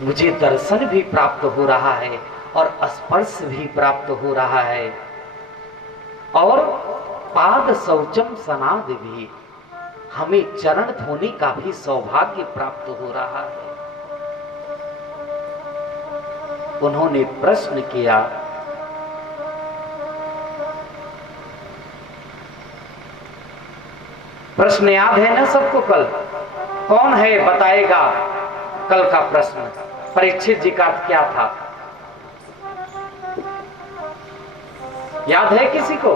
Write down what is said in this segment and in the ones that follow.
मुझे दर्शन भी प्राप्त हो रहा है और स्पर्श भी प्राप्त हो रहा है और पाद शौचम सनाद भी, हमें चरण धोने का भी सौभाग्य प्राप्त हो रहा है। उन्होंने प्रश्न किया, प्रश्न याद है ना सबको? कल कौन है बताएगा? कल का प्रश्न परीक्षित जी का क्या था? याद है किसी को?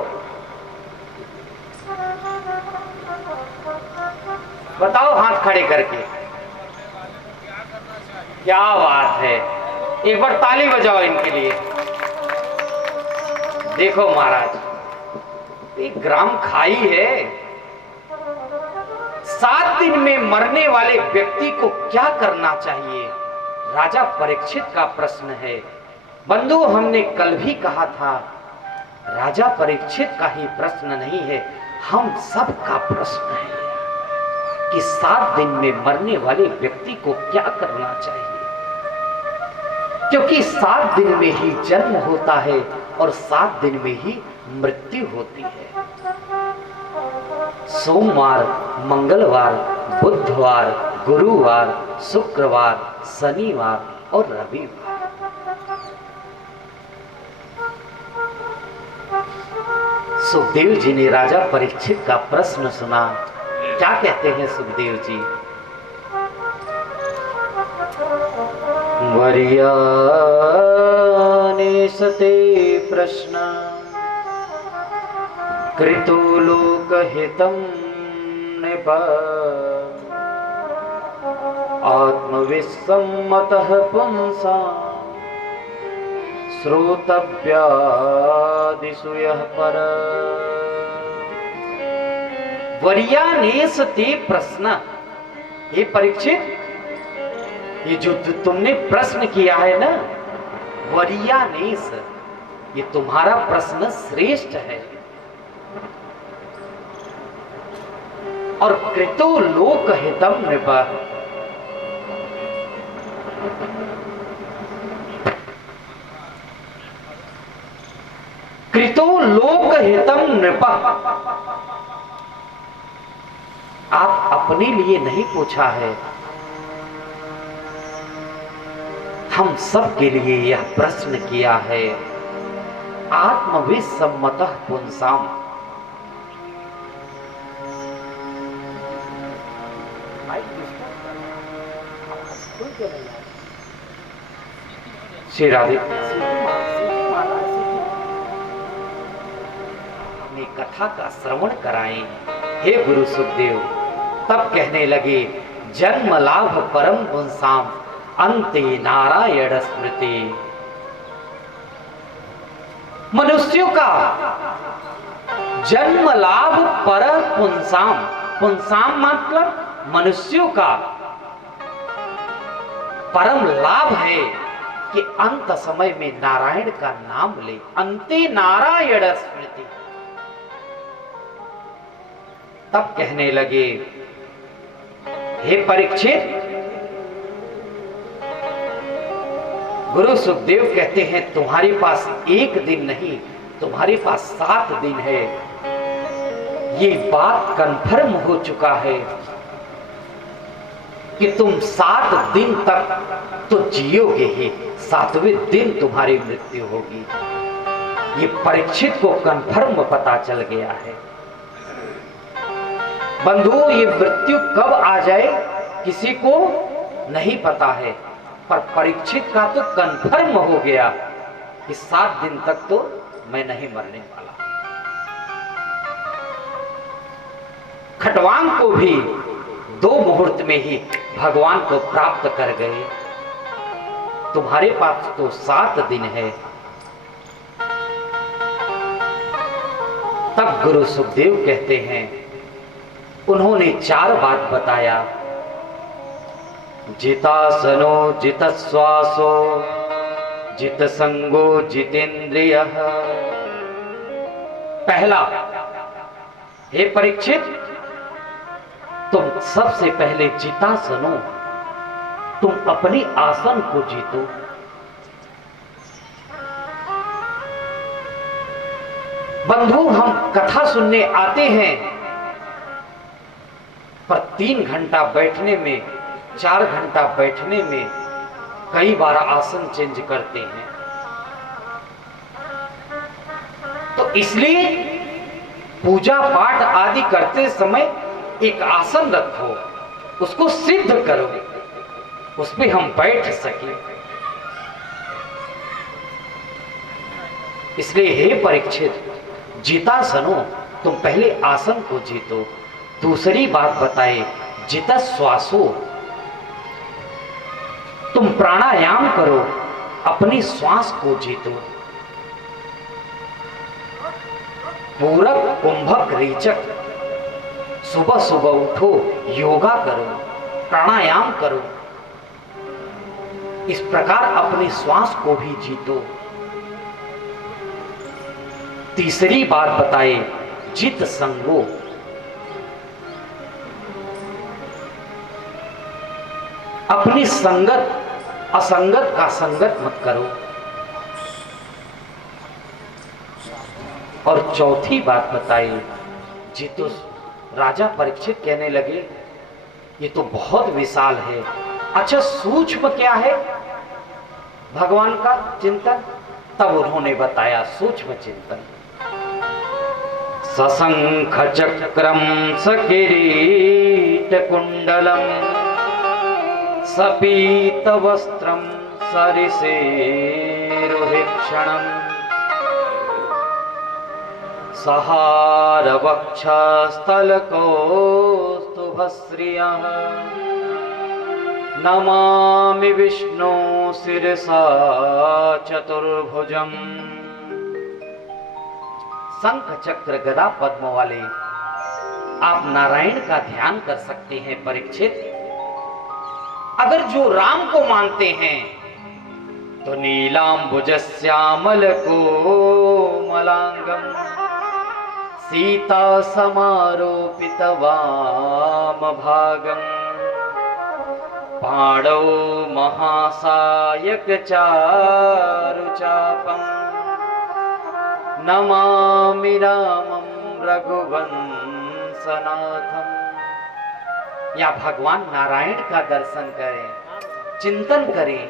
बताओ हाथ खड़े करके। क्या बात है, एक बार ताली बजाओ इनके लिए। देखो महाराज, एक ग्राम खाई है। 7 दिन में मरने वाले व्यक्ति को क्या करना चाहिए? राजा परीक्षित का प्रश्न है। बंधु, हमने कल भी कहा था, राजा परीक्षित का ही प्रश्न नहीं है, हम सब का प्रश्न है कि 7 दिन में मरने वाले व्यक्ति को क्या करना चाहिए। क्योंकि 7 दिन में ही जन्म होता है और 7 दिन में ही मृत्यु होती है। सोमवार, मंगलवार, बुधवार, गुरुवार, शुक्रवार, शनिवार और रविवार। सुखदेव जी ने राजा परीक्षित का प्रश्न सुना। क्या कहते हैं सुखदेव जी? वर्याने सते प्रश्न कृतो लोकहितं नृप आत्मविसम्मतः पुंसा श्रोतव्यादिषु यः पर। वर्यानेस ते प्रश्न। ये परीक्षित, ये जो तुमने प्रश्न किया है ना, वर्यानेस, ये तुम्हारा प्रश्न श्रेष्ठ है। और कृतो लोकहितम नृप, कृतो लोकहितम नृप, आप अपने लिए नहीं पूछा है, हम सब के लिए यह प्रश्न किया है। आत्मविसम्मतः पुंसाम, श्री राधे अपनी कथा का श्रवण कराएं। हे गुरु सुखदेव, तब कहने लगे, जन्म लाभ परम पुंसाम अंते नारायण स्मृति। मनुष्यों का जन्म लाभ पर पुंसाम, पुंसाम मतलब मनुष्यों का परम लाभ है कि अंत समय में नारायण का नाम ले। अंते नारायण स्मृति। तब कहने लगे, हे परीक्षित, गुरु सुखदेव कहते हैं तुम्हारे पास 1 दिन नहीं, तुम्हारे पास 7 दिन है। ये बात कंफर्म हो चुका है कि तुम 7 दिन तक तो जियोगे ही, 7वें दिन तुम्हारी मृत्यु होगी। ये परीक्षित को कंफर्म पता चल गया है। बंधु, ये मृत्यु कब आ जाए किसी को नहीं पता है, पर परीक्षित का तो कंफर्म हो गया कि 7 दिन तक तो मैं नहीं मरने वाला। खटवांग को भी 2 मुहूर्त में ही भगवान को प्राप्त कर गए। तुम्हारे पास तो 7 दिन है। तब गुरु सुखदेव कहते हैं, उन्होंने 4 बात बताया। जितासनो जितश्वासो जितसंगो जितेंद्रियः। पहला, हे परीक्षित, तुम सबसे पहले जितासनो, तुम अपने आसन को जीतो। बंधु, हम कथा सुनने आते हैं, पर 3 घंटा बैठने में, 4 घंटा बैठने में कई बार आसन चेंज करते हैं। तो इसलिए पूजा पाठ आदि करते समय एक आसन रखो, उसको सिद्ध करो, उस पे हम बैठ सके। इसलिए हे परीक्षित, जीता सनो, तुम पहले आसन को जीतो। दूसरी बात बताए, जिता श्वासो, तुम प्राणायाम करो, अपनी श्वास को जीतो। पूरक कुंभक रेचक, सुबह सुबह उठो, योगा करो, प्राणायाम करो, इस प्रकार अपनी श्वास को भी जीतो। तीसरी बात बताए, जित संगो, अपनी संगत असंगत का संगत मत करो। और चौथी बात बताई, जितु राजा परीक्षित कहने लगे ये तो बहुत विशाल है। अच्छा, सूक्ष्म क्या है भगवान का चिंतन? तब उन्होंने बताया सूक्ष्म चिंतन। सशंख चक्रम सकिरीट कुंडलम सपीत वस्त्रम सरिसेरुहिक्षणम सहार वक्षस्थलकौस्तुभश्रियः नमामि विष्णु शिरसा चतुर्भुजम्। शंख चक्र गदा पद्म वाले आप नारायण का ध्यान कर सकते हैं परीक्षित। अगर जो राम को मानते हैं तो नीलांबुजश्यामल कोमलांगम सीता समारोपित वाम भागम पाणौ महासायक चारुचापम नमामि रामं रघुवंशनाथम। या भगवान नारायण का दर्शन करें, चिंतन करें,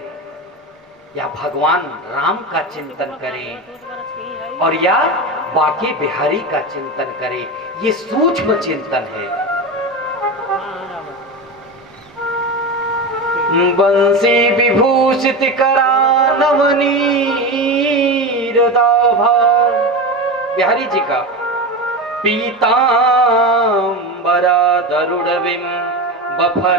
या भगवान राम का चिंतन करें, और या बाके बिहारी का चिंतन करें। ये सूक्ष्म चिंतन है। बंसी विभूषित करा नवनीर दाभा, बिहारी जी का पीतांबरा दरुड़विम बफलाधरुष्ठा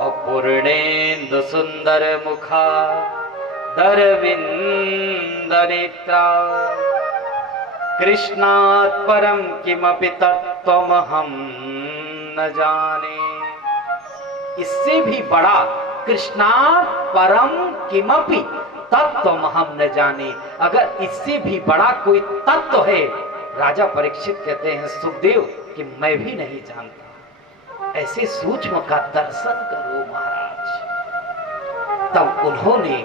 अपूर्णेन्दु सुंदर मुखा दरविंद नेत्रा कृष्णात् परम किमपि तत्त्वमहं न जाने। इससे भी बड़ा कृष्णात् परम किमपि तत्त्वमहं न जाने। अगर इससे भी बड़ा कोई तत्व है, राजा परीक्षित कहते हैं सुखदेव कि मैं भी नहीं जानता। ऐसे सूक्ष्म का दर्शन करो महाराज। तब उन्होंने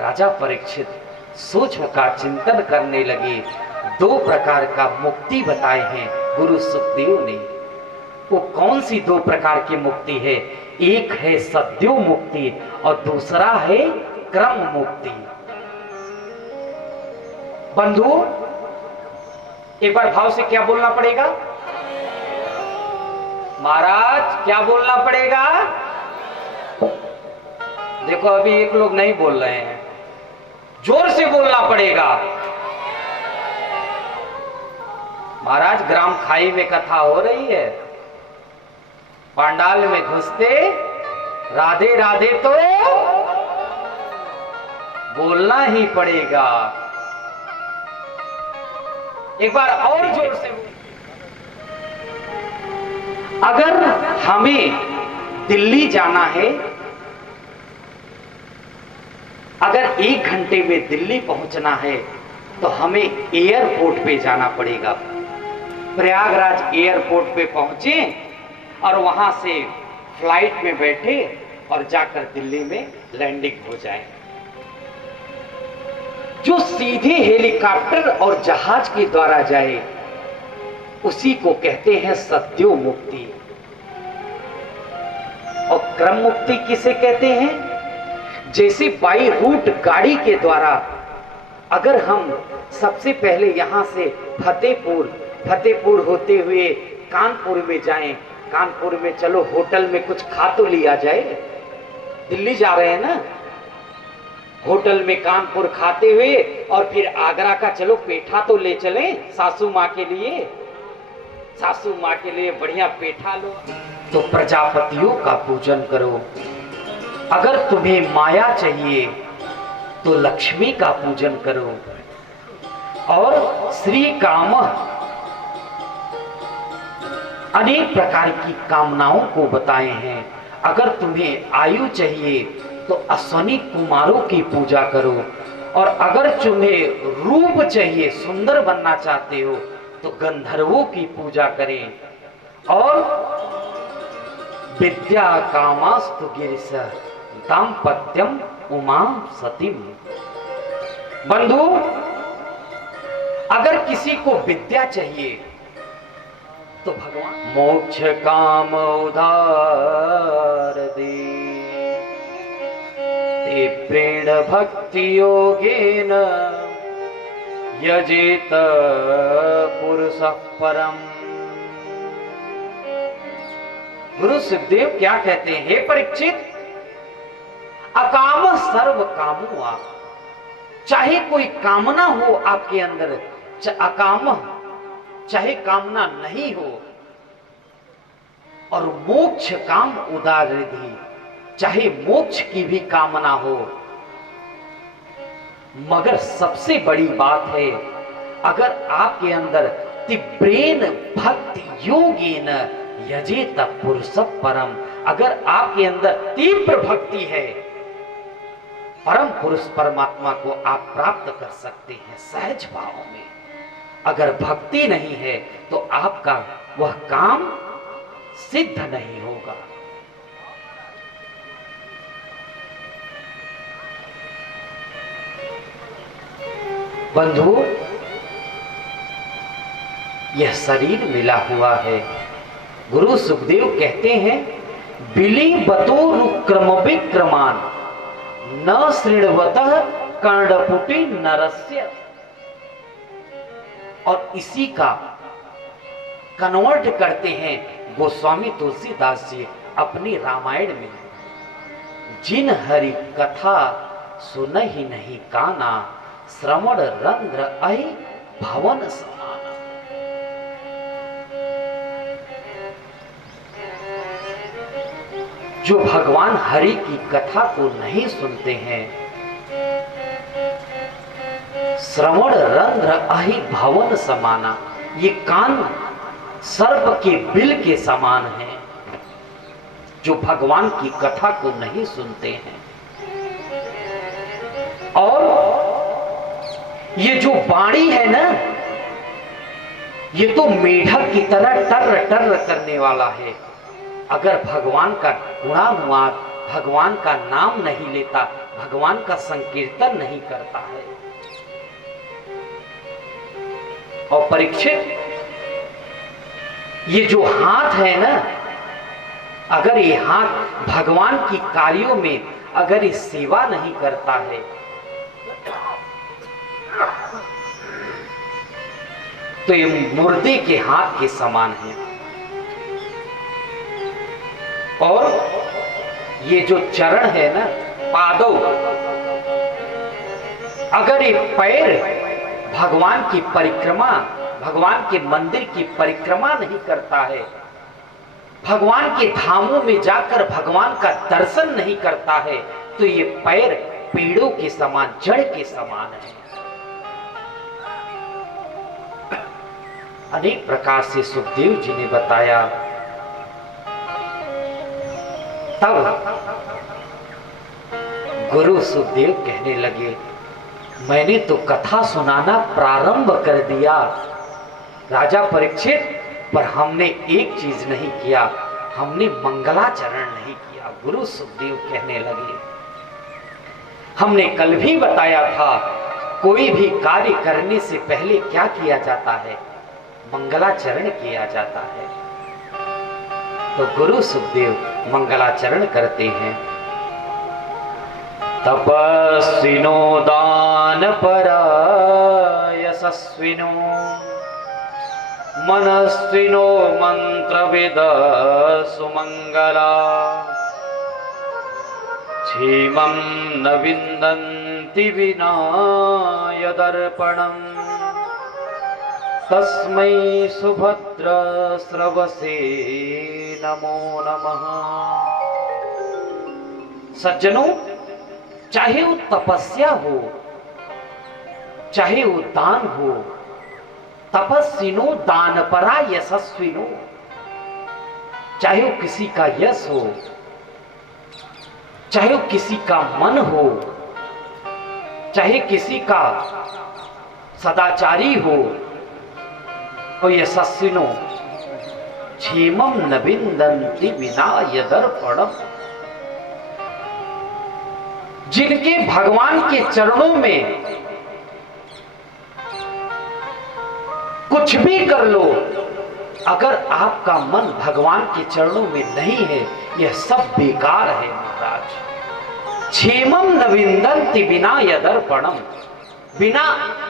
राजा परीक्षित सूक्ष्म का चिंतन करने लगे। 2 प्रकार का मुक्ति बताए हैं गुरु सुखदेव ने। वो कौन सी 2 प्रकार की मुक्ति है? एक है सद्यो मुक्ति और दूसरा है क्रम मुक्ति। बंधु, एक बार भाव से क्या बोलना पड़ेगा महाराज? क्या बोलना पड़ेगा? देखो अभी एक लोग नहीं बोल रहे हैं, जोर से बोलना पड़ेगा। महाराज, ग्राम खाई में कथा हो रही है, पांडाल में घुसते राधे राधे तो बोलना ही पड़ेगा। एक बार और जोर से। अगर हमें दिल्ली जाना है, अगर 1 घंटे में दिल्ली पहुंचना है तो हमें एयरपोर्ट पे जाना पड़ेगा। प्रयागराज एयरपोर्ट पे पहुंचे और वहां से फ्लाइट में बैठे और जाकर दिल्ली में लैंडिंग हो जाए। जो सीधे हेलीकॉप्टर और जहाज के द्वारा जाए उसी को कहते हैं सद्यो मुक्ति। और क्रम मुक्ति किसे कहते हैं? जैसे बाई रूट गाड़ी के द्वारा अगर हम सबसे पहले यहां से फतेहपुर होते हुए कानपुर में जाएं, कानपुर में चलो होटल में कुछ खा तो लिया जाए, दिल्ली जा रहे हैं ना, होटल में कानपुर खाते हुए और फिर आगरा का चलो पेठा तो ले चलें सासू माँ के लिए, सासू माँ के लिए बढ़िया पेठा लो। तो प्रजापतियों का पूजन करो। अगर तुम्हें माया चाहिए तो लक्ष्मी का पूजन करो। और श्री काम अनेक प्रकार की कामनाओं को बताए हैं। अगर तुम्हें आयु चाहिए तो अश्वनी कुमारों की पूजा करो। और अगर तुम्हें रूप चाहिए, सुंदर बनना चाहते हो तो गंधर्वों की पूजा करें। और विद्या कामास्तु गिरिश दाम्पत्यम उमा सतीम। बंधु, अगर किसी को विद्या चाहिए तो भगवान मोक्ष काम उधार दे ते प्रेण भक्ति योगेन यजेत पुरुषः परम। गुरु सुखदेव क्या कहते हैं? हे परीक्षित, अकाम सर्व कामो आप, चाहे कोई कामना हो आपके अंदर, अकाम चाहे कामना नहीं हो, और मोक्ष काम उदार रिधि, चाहे मोक्ष की भी कामना हो, मगर सबसे बड़ी बात है अगर आपके अंदर तीव्रेन भक्ति योगेन यजेत पुरुष परम, अगर आपके अंदर तीव्र भक्ति है, परम पुरुष परमात्मा को आप प्राप्त कर सकते हैं सहज भाव में। अगर भक्ति नहीं है तो आपका वह काम सिद्ध नहीं होगा। बंधु, यह शरीर मिला हुआ है। गुरु सुखदेव कहते हैं बिली बतोरुक्रम विक्रमान न श्रृणवतः कर्णपुटी नरस्य। और इसी का कन्वर्ट करते हैं गोस्वामी तुलसीदास जी अपनी रामायण में, जिन हरि कथा सुन ही नहीं काना श्रवण रंध्र अहि भवन समाना। जो भगवान हरि की कथा को नहीं सुनते हैं, श्रवण रंध्र अहि भवन समाना, ये कान सर्प के बिल के समान है। जो भगवान की कथा को नहीं सुनते हैं, और ये जो वाणी है ना, ये तो मेढक की तरह टर टर करने वाला है। अगर भगवान का गुणानुवाद, भगवान का नाम नहीं लेता, भगवान का संकीर्तन नहीं करता है। और परीक्षित, ये जो हाथ है ना, अगर ये हाथ भगवान की कार्यों में अगर ये सेवा नहीं करता है तो ये मुर्दे के हाथ के समान है। और ये जो चरण है ना, पादों, अगर ये पैर भगवान की परिक्रमा, भगवान के मंदिर की परिक्रमा नहीं करता है, भगवान के धामों में जाकर भगवान का दर्शन नहीं करता है, तो ये पैर पेड़ों के समान, जड़ के समान है। अनेक प्रकार से सुखदेव जी ने बताया। तब गुरु सुखदेव कहने लगे, मैंने तो कथा सुनाना प्रारंभ कर दिया राजा परीक्षित, पर हमने एक चीज नहीं किया, हमने मंगलाचरण नहीं किया। गुरु सुखदेव कहने लगे, हमने कल भी बताया था कोई भी कार्य करने से पहले क्या किया जाता है? मंगलाचरण किया जाता है। तो गुरु सुखदेव मंगलाचरण करते हैं। तपस्विनो दानपरा यशस्विनो मनस्विनो मंत्रविद सुमंगला क्षेमं न विन्दन्ति विना यदर्पणम् तस्मै सुभद्र स्रवसे नमो नमः। सज्जनों, चाहे वो तपस्या हो, चाहे वो दान हो, तपस्विनो दानपरा यशस्विनो, चाहे वो किसी का यश हो, चाहे वो किसी का मन हो, चाहे किसी का सदाचारी हो, और यशस्विनो क्षेमं न विन्दन्ति विना यदर्पणम्, जिनके भगवान के चरणों में कुछ भी कर लो, अगर आपका मन भगवान के चरणों में नहीं है, यह सब बेकार है महाराज। क्षेमं न विन्दन्ति विना यदर्पणम्, बिना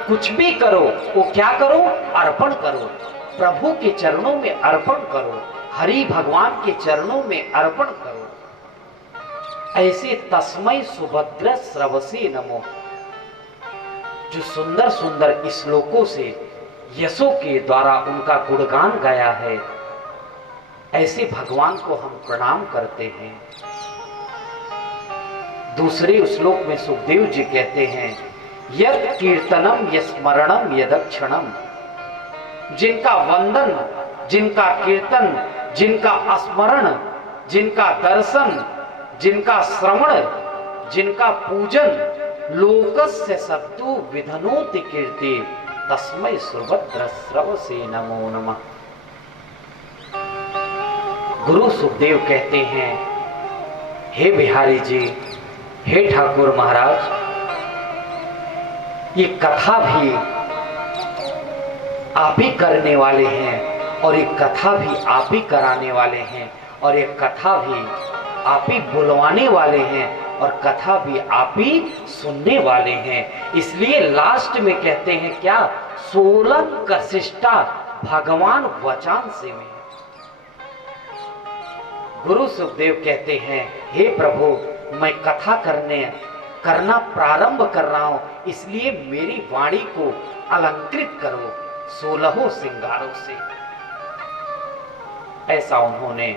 कुछ भी करो, वो क्या करो? अर्पण करो, प्रभु के चरणों में अर्पण करो, हरि भगवान के चरणों में अर्पण करो। ऐसे तस्मै सुभद्र स्रवसे नमो, जो सुंदर सुंदर श्लोकों से यशों के द्वारा उनका गुणगान गाया है, ऐसे भगवान को हम प्रणाम करते हैं। दूसरे श्लोक में सुखदेव जी कहते हैं, यत् कीर्तनम यस्मरणम यदक्षणम, जिनका वंदन, जिनका कीर्तन, जिनका स्मरण, जिनका दर्शन, जिनका श्रवण, जिनका पूजन, लोकस्य सद्दु विधनोति कीर्ति तस्मै सुभद्र स्रवसे नमो नमः। गुरु सुखदेव कहते हैं, हे बिहारी जी, हे ठाकुर महाराज, ये कथा भी आप ही करने वाले हैं, और ये कथा भी आप ही कराने वाले हैं, और ये कथा भी आप ही बुलवाने वाले हैं, और कथा भी आप ही सुनने वाले हैं। इसलिए लास्ट में कहते हैं क्या? 16 कशिष्टा भगवान वचांसे में। गुरु सुखदेव कहते हैं, हे प्रभु, मैं कथा करना प्रारंभ कर रहा हूं, इसलिए मेरी वाणी को अलंकृत करो 16 श्रृंगारों से। ऐसा उन्होंने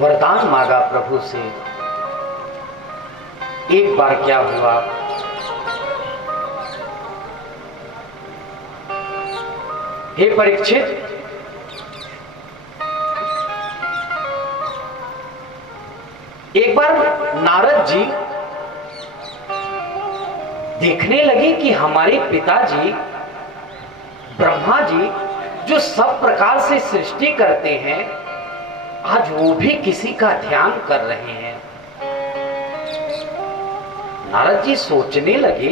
वरदान मांगा प्रभु से। एक बार क्या हुआ, हे परीक्षित, एक बार नारद जी देखने लगे कि हमारे पिताजी ब्रह्मा जी जो सब प्रकार से सृष्टि करते हैं, आज वो भी किसी का ध्यान कर रहे हैं। नारद जी सोचने लगे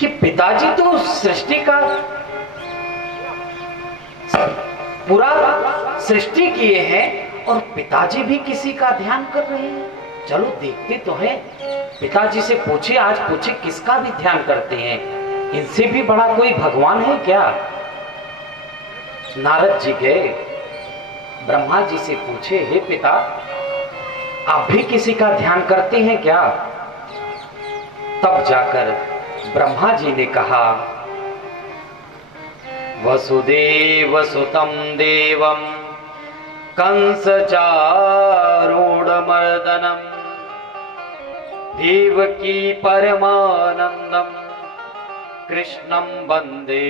कि पिताजी तो सृष्टि का पूरा सृष्टि किए हैं, और पिताजी भी किसी का ध्यान कर रहे हैं। चलो देखते तो हैं। पिताजी से पूछे, आज पूछे किसका भी ध्यान करते हैं, इनसे भी बड़ा कोई भगवान है क्या? नारद जी गए, ब्रह्मा जी से पूछे, हे पिता, आप भी किसी का ध्यान करते हैं क्या? तब जाकर ब्रह्मा जी ने कहा, वसुदेव सुतम देवम कंस चारूढ़मर्दनम देवकी परमानंदम कृष्णम वंदे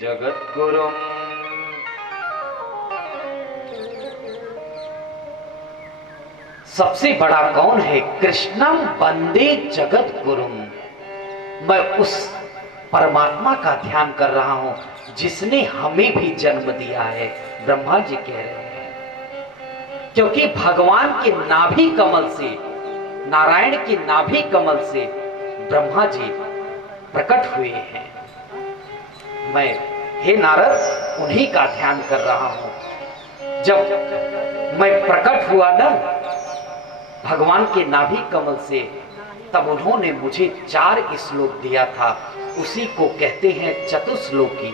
जगद्गुरुम। सबसे बड़ा कौन है? कृष्णम वंदे जगद्गुरुम। मैं उस परमात्मा का ध्यान कर रहा हूं जिसने हमें भी जन्म दिया है। ब्रह्मा जी कह रहे हैं, क्योंकि भगवान के नाभि कमल से, नारायण के नाभि कमल से ब्रह्मा जी प्रकट हुए हैं। मैं, हे नारद, उन्हीं का ध्यान कर रहा हूं। जब मैं प्रकट हुआ ना भगवान के नाभि कमल से, तब उन्होंने मुझे 4 श्लोक दिया था, उसी को कहते हैं चतुश्लोकी।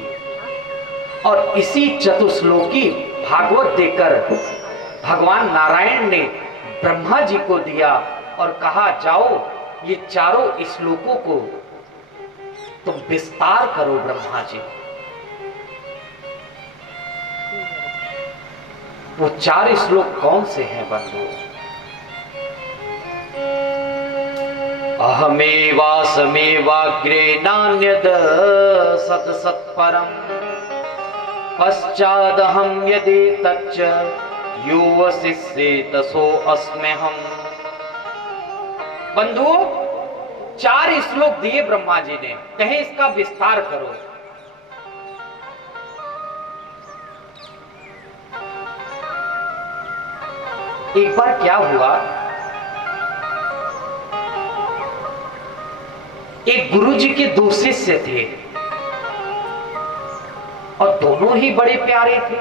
और इसी चतुश्लोकी भागवत देकर भगवान नारायण ने ब्रह्मा जी को दिया और कहा, जाओ ये चारों श्लोकों को तुम विस्तार करो ब्रह्मा जी। वो 4 श्लोक कौन से हैं बंधु? अहमेवासमेवाग्रे नान्यद सत सत्परम पश्चादहं यदि तच्च युवशिष्येत सो अस्म्यहम्। बंधुओं, 4 श्लोक दिए ब्रह्मा जी ने, कहे इसका विस्तार करो। एक बार क्या हुआ, एक गुरु जी के 2 शिष्य थे और दोनों ही बड़े प्यारे थे।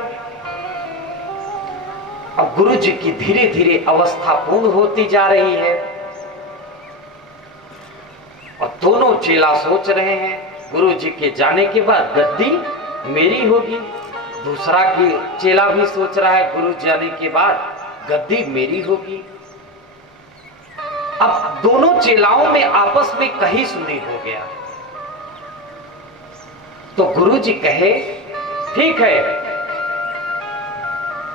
अब गुरु जी की धीरे धीरे अवस्था पूर्ण होती जा रही है और दोनों चेला सोच रहे हैं गुरु जी के जाने के बाद गद्दी मेरी होगी। दूसरा की चेला भी सोच रहा है गुरु जाने के बाद गद्दी मेरी होगी। अब दोनों चेलाओं में आपस में कही सुनी हो गया। तो गुरु जी कहे, ठीक है,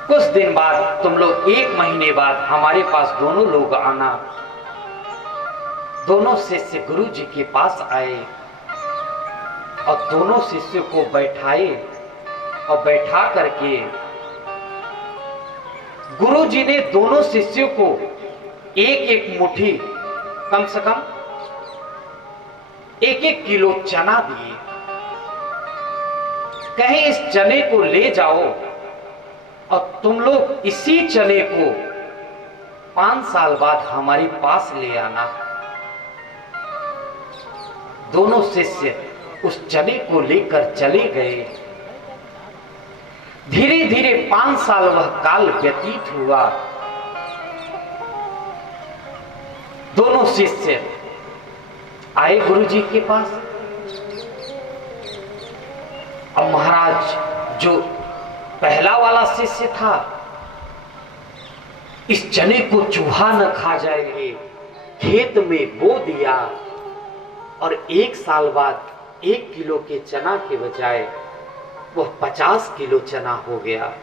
कुछ दिन बाद तुम लोग 1 महीने बाद हमारे पास दोनों लोग आना। दोनों शिष्य गुरु जी के पास आए और दोनों शिष्यों को बैठाए और बैठा करके गुरु जी ने दोनों शिष्यों को एक एक मुट्ठी, कम से कम 1-1 किलो चना दिए। कहे इस चने को ले जाओ और तुम लोग इसी चने को 5 साल बाद हमारे पास ले आना। दोनों शिष्य उस चने को लेकर चले गए। धीरे धीरे 5 साल वह काल व्यतीत हुआ। दोनों शिष्य आए गुरु जी के पास। अब महाराज, जो पहला वाला शिष्य था, इस चने को चूहा न खा जाएंगे, खेत में बो दिया और 1 साल बाद 1 किलो के चना के बजाय वह 50 किलो चना हो गया।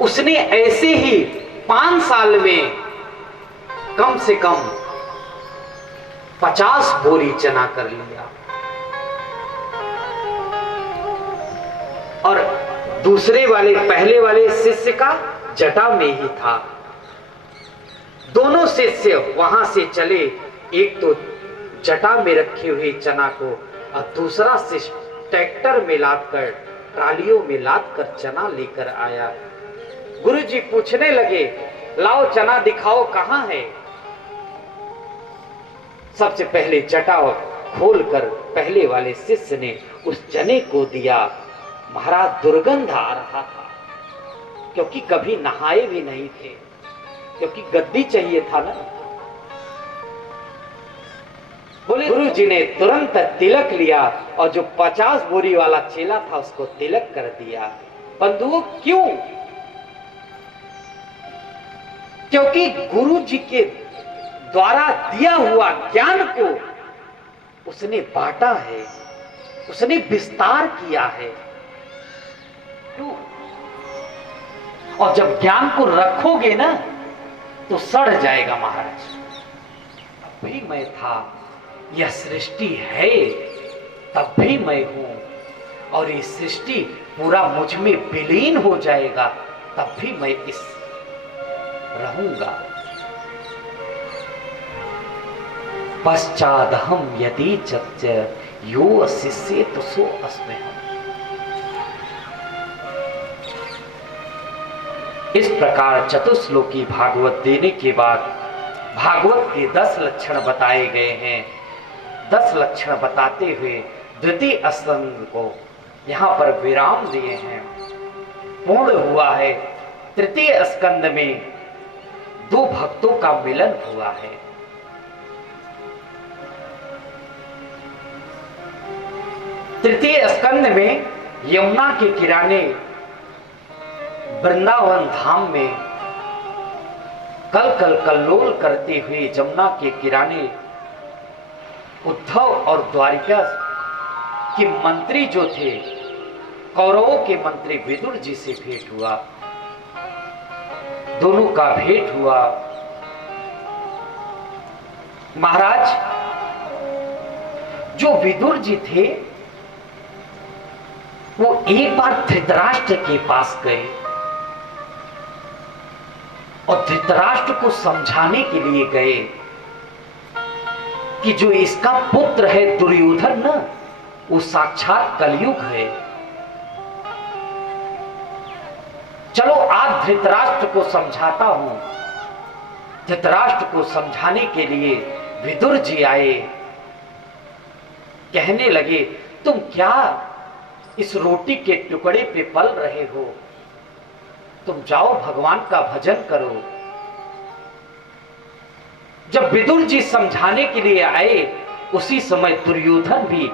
उसने ऐसे ही 5 साल में कम से कम 50 बोरी चना कर लिया। और दूसरे वाले, पहले वाले शिष्य का जटा में ही था। दोनों शिष्य वहां से चले, एक तो जटा में रखे हुए चना को और दूसरा शिष्य ट्रैक्टर में लादकर, ट्रालियों में लादकर चना लेकर आया। गुरुजी पूछने लगे, लाओ चना दिखाओ कहां है। सबसे पहले जटा खोलकर पहले वाले शिष्य ने उस चने को दिया। महाराज, दुर्गंध आ रहा था, क्योंकि कभी नहाए भी नहीं थे, क्योंकि गद्दी चाहिए था ना। बोले, गुरु जी ने तुरंत तिलक लिया और जो 50 बोरी वाला चेला था उसको तिलक कर दिया। बंधुओं, क्यों? क्योंकि गुरु जी के द्वारा दिया हुआ ज्ञान को उसने बांटा है, उसने विस्तार किया है। और जब ज्ञान को रखोगे ना तो सड़ जाएगा। महाराज, तब भी मैं था, यह सृष्टि है तब भी मैं हूं, और ये सृष्टि पूरा मुझ में विलीन हो जाएगा तब भी मैं इस रहूंगा। पश्चादहम यदि चच्च यो शिष्य तो सो अस्म्यहम्। इस प्रकार चतुश्लोकी भागवत देने के बाद भागवत के 10 लक्षण बताए गए हैं। 10 लक्षण बताते हुए द्वितीय स्कंद को यहाँ पर विराम दिए हैं। पूर्ण हुआ है। तृतीय स्कंद में 2 भक्तों का मिलन हुआ है। तृतीय स्कंद में यमुना के किनारे वृंदावन धाम में कल कल कल्लोल करते हुए जमुना के किनारे उद्धव और द्वारिका के मंत्री जो थे, कौरवों के मंत्री विदुर जी से भेंट हुआ। दोनों का भेंट हुआ। महाराज, जो विदुर जी थे वो एक बार धृतराष्ट्र के पास गए और धृतराष्ट्र को समझाने के लिए गए कि जो इसका पुत्र है दुर्योधन ना, वो साक्षात कलयुग है। चलो आज धृतराष्ट्र को समझाता हूं। धृतराष्ट्र को समझाने के लिए विदुर जी आए। कहने लगे, तुम क्या इस रोटी के टुकड़े पे पल रहे हो? तुम जाओ भगवान का भजन करो। जब विदुर जी समझाने के लिए आए, उसी समय दुर्योधन भी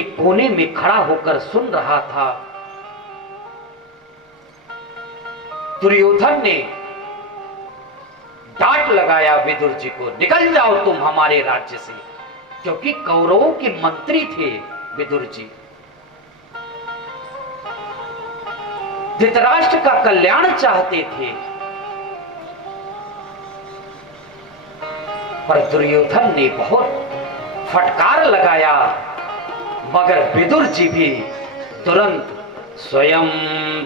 एक कोने में खड़ा होकर सुन रहा था। दुर्योधन ने डांट लगाया विदुर जी को, निकल जाओ तुम हमारे राज्य से, क्योंकि कौरवों के मंत्री थे विदुर जी। धृतराष्ट्र का कल्याण चाहते थे, पर दुर्योधन ने बहुत फटकार लगाया, मगर विदुर जी भी तुरंत स्वयं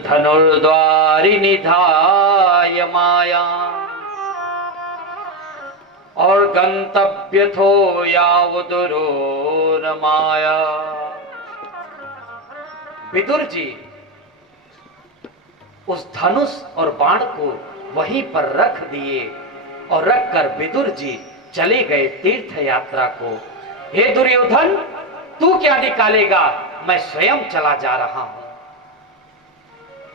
धनुर्द्वारि निधाय माया और गंतव्य थो यावदुरो न माया। विदुर जी उस धनुष और बाण को वहीं पर रख दिए और रखकर विदुर जी चले गए तीर्थ यात्रा को। हे दुर्योधन, तू क्या निकालेगा? मैं स्वयं चला जा रहा हूं।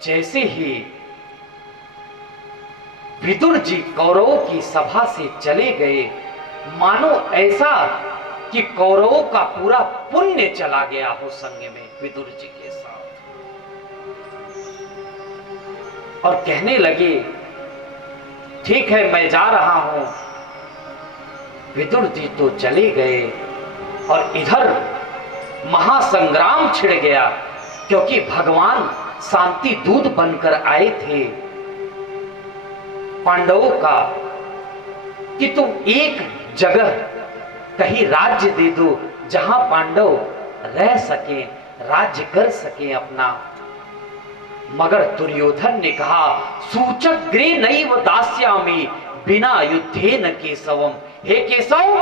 जैसे ही विदुर जी कौरवों की सभा से चले गए, मानो ऐसा कि कौरवों का पूरा पुण्य चला गया हो संग में विदुर जी के साथ। और कहने लगे, ठीक है मैं जा रहा हूं। विदुर जी तो चले गए और इधर महासंग्राम छिड़ गया, क्योंकि भगवान शांति दूत बनकर आए थे पांडवों का कि तुम एक जगह कहीं राज्य दे दो जहां पांडव रह सके, राज्य कर सके अपना। मगर दुर्योधन ने कहा, सूचक गृह नैव दास्यामि बिना युद्धे न केशवम। हे केशव,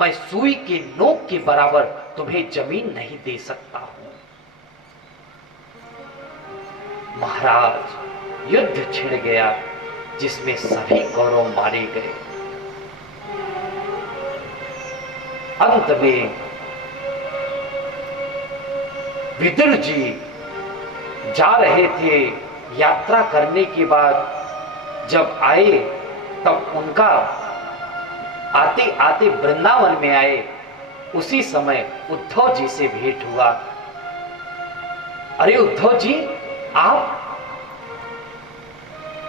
मैं सुई के नोक के बराबर तुम्हें जमीन नहीं दे सकता हूं। महाराज, युद्ध छिड़ गया जिसमें सभी कौरव मारे गए। अंत में विदुर जी जा रहे थे यात्रा करने के बाद, जब आए तब उनका आते आते वृंदावन में आए, उसी समय उद्धव जी से भेंट हुआ। अरे उद्धव जी, आप?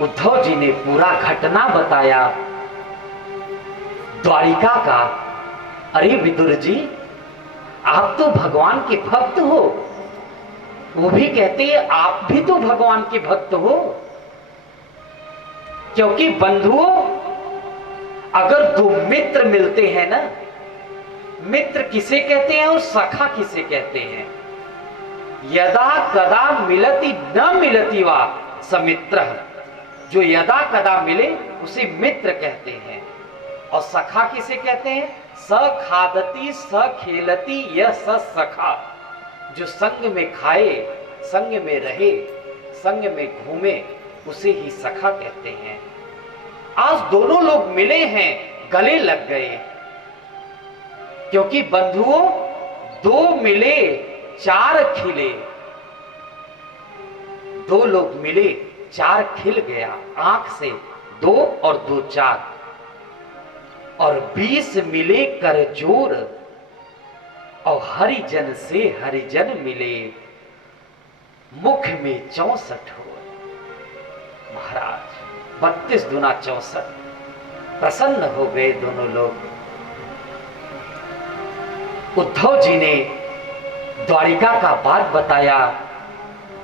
उद्धव जी ने पूरा घटना बताया द्वारिका का। अरे विदुर जी, आप तो भगवान के भक्त हो। वो भी कहते हैं आप भी तो भगवान के भक्त हो, क्योंकि बंधुओं, अगर 2 मित्र मिलते हैं ना, मित्र किसे कहते हैं और सखा किसे कहते हैं? यदा कदा मिलति न मिलति वा समित्रः। जो यदा कदा मिले उसे मित्र कहते हैं। और सखा किसे कहते हैं? स खादती स खेलती यह स सखा। जो संग में खाए, संग में रहे, संग में घूमे, उसे ही सखा कहते हैं। आज दोनों लोग मिले हैं, गले लग गए, क्योंकि बंधुओं दो मिले चार खिले। दो लोग मिले, चार खिल गया, आंख से दो और दो चार, और 20 मिले कर जोर, और हरिजन से हरिजन मिले, मुख में 64 हो। महाराज 32 दूना 64, प्रसन्न हो गए दोनों लोग। उद्धव जी ने द्वारिका का बात बताया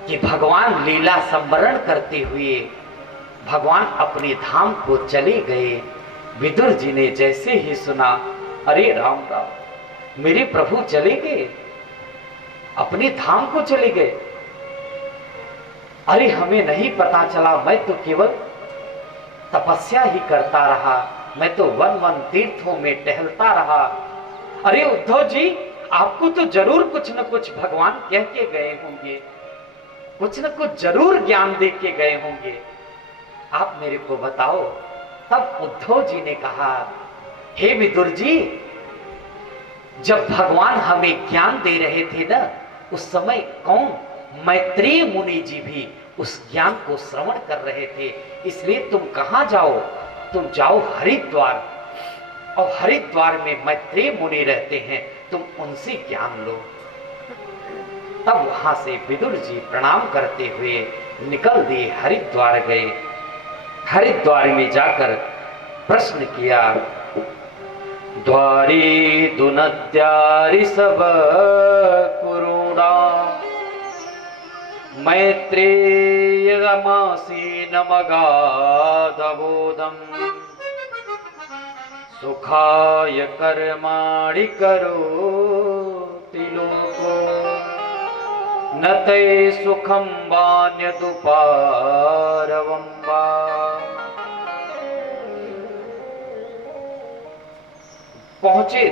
कि भगवान लीला संवरण करते हुए भगवान अपने धाम को चले गए। विदुर जी ने जैसे ही सुना, अरे राम राम, मेरे प्रभु चले गए, अपने धाम को चले गए। अरे हमें नहीं पता चला, मैं तो केवल तपस्या ही करता रहा, मैं तो वन वन तीर्थों में टहलता रहा। अरे उद्धव जी, आपको तो जरूर कुछ न कुछ भगवान कह के गए होंगे, कुछ न कुछ जरूर ज्ञान दे के गए होंगे, आप मेरे को बताओ। तब उद्धव जी ने कहा, हे विदुर जी, जब भगवान हमें ज्ञान दे रहे थे ना, उस समय कौन मैत्रेय मुनि जी भी उस ज्ञान को श्रवण कर रहे थे। इसलिए तुम कहां जाओ, तुम जाओ हरिद्वार, और हरिद्वार में मैत्रेय मुनि रहते हैं, तुम उनसे ज्ञान लो। तब वहां से विदुर जी प्रणाम करते हुए निकल दिए, हरिद्वार गए। हरिद्वार में जाकर प्रश्न किया, द्वारी दुनद्यारि सब कुरुणा, मैत्रेय रमासीन मगाधबोधम, सुखाय कर्माणि करोति लोको, न ते सुखम वान्यदुपारवं वा। पहुंचे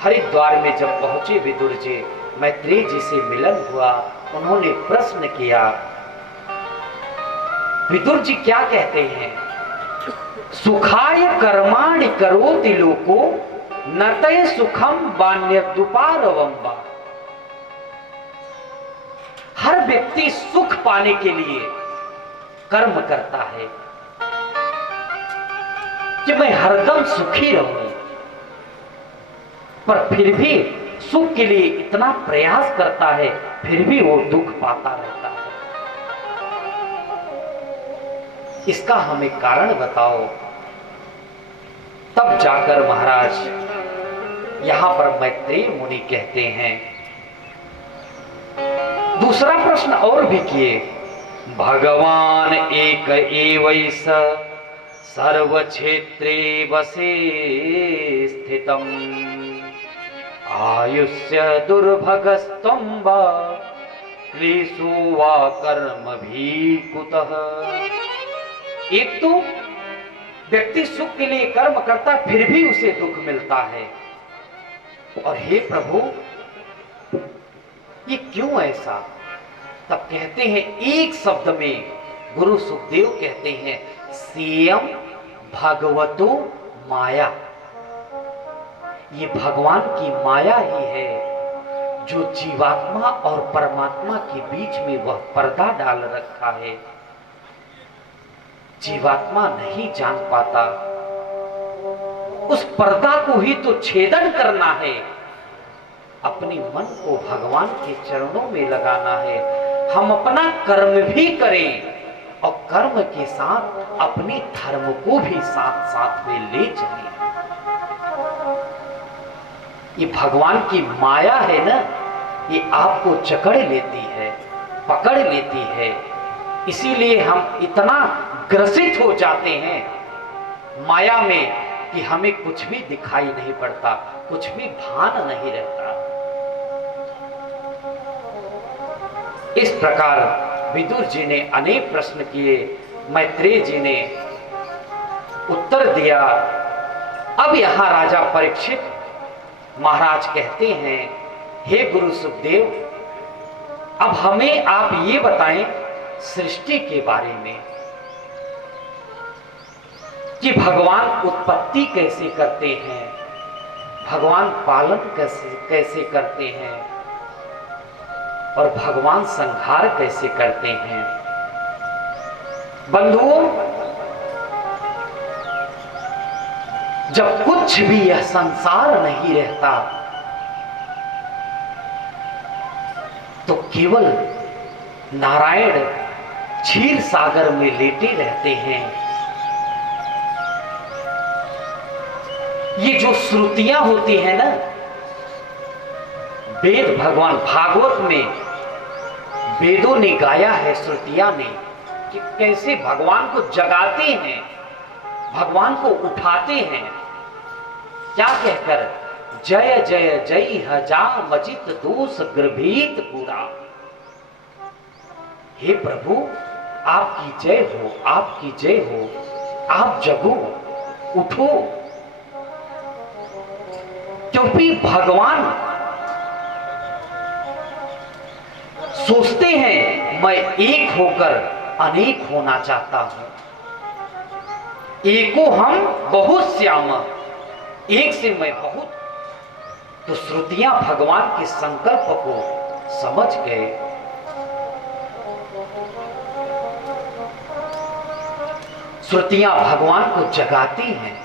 हरिद्वार में, जब पहुंचे विदुर जी, मैत्रेय जी से मिलन हुआ। उन्होंने प्रश्न किया, विदुर जी क्या कहते हैं, सुखाय कर्माणि करोति लोको, न ते सुखम वान्यदुपारवं वा। हर व्यक्ति सुख पाने के लिए कर्म करता है कि मैं हरदम सुखी रहूं, पर फिर भी सुख के लिए इतना प्रयास करता है, फिर भी वो दुख पाता रहता है। इसका हमें कारण बताओ। तब जाकर महाराज यहां पर मैत्रेय मुनि कहते हैं, दूसरा प्रश्न और भी किए, भगवान एक एवैस सर्व क्षेत्रे वसे स्थितम, आयुष्य दुर्भगस्त्वं वा क्लेशो वा कर्म भी कुतः। एक तो व्यक्ति सुख के लिए कर्म करता, फिर भी उसे दुख मिलता है, और हे प्रभु ये क्यों ऐसा। तब कहते हैं एक शब्द में, गुरु सुखदेव कहते हैं, सेयम भगवतो माया। ये भगवान की माया ही है जो जीवात्मा और परमात्मा के बीच में वह पर्दा डाल रखा है। जीवात्मा नहीं जान पाता, उस पर्दा को ही तो छेदन करना है, अपने मन को भगवान के चरणों में लगाना है। हम अपना कर्म भी करें और कर्म के साथ अपने धर्म को भी साथ साथ में ले चलें। ये भगवान की माया है ना, ये आपको जकड़ लेती है, पकड़ लेती है। इसीलिए हम इतना ग्रसित हो जाते हैं माया में कि हमें कुछ भी दिखाई नहीं पड़ता, कुछ भी भान नहीं रहता। इस प्रकार विदुर जी ने अनेक प्रश्न किए, मैत्रेय जी ने उत्तर दिया अब यहां राजा परीक्षित महाराज कहते हैं, हे गुरु सुखदेव, अब हमें आप ये बताएं सृष्टि के बारे में कि भगवान उत्पत्ति कैसे करते हैं, भगवान पालन कैसे करते हैं और भगवान संहार कैसे करते हैं। बंधुओं, जब कुछ भी यह संसार नहीं रहता तो केवल नारायण क्षीर सागर में लेटे रहते हैं। ये जो श्रुतियां होती हैं ना, वेद, भगवान भागवत में वेदों ने गाया है, श्रुतियां ने, कि कैसे भगवान को जगाते हैं, भगवान को उठाते हैं। क्या कहकर? जय जय जय हजाम मजित दोष गृभीत पूरा। हे प्रभु, आपकी जय हो, आपकी जय हो, आप जगो, उठो। क्योंकि भगवान सोचते हैं मैं एक होकर अनेक होना चाहता हूं, एको हम बहुत श्याम, एक से मैं बहुत। तो श्रुतियां भगवान के संकल्प को समझ गए। श्रुतियां भगवान को जगाती हैं।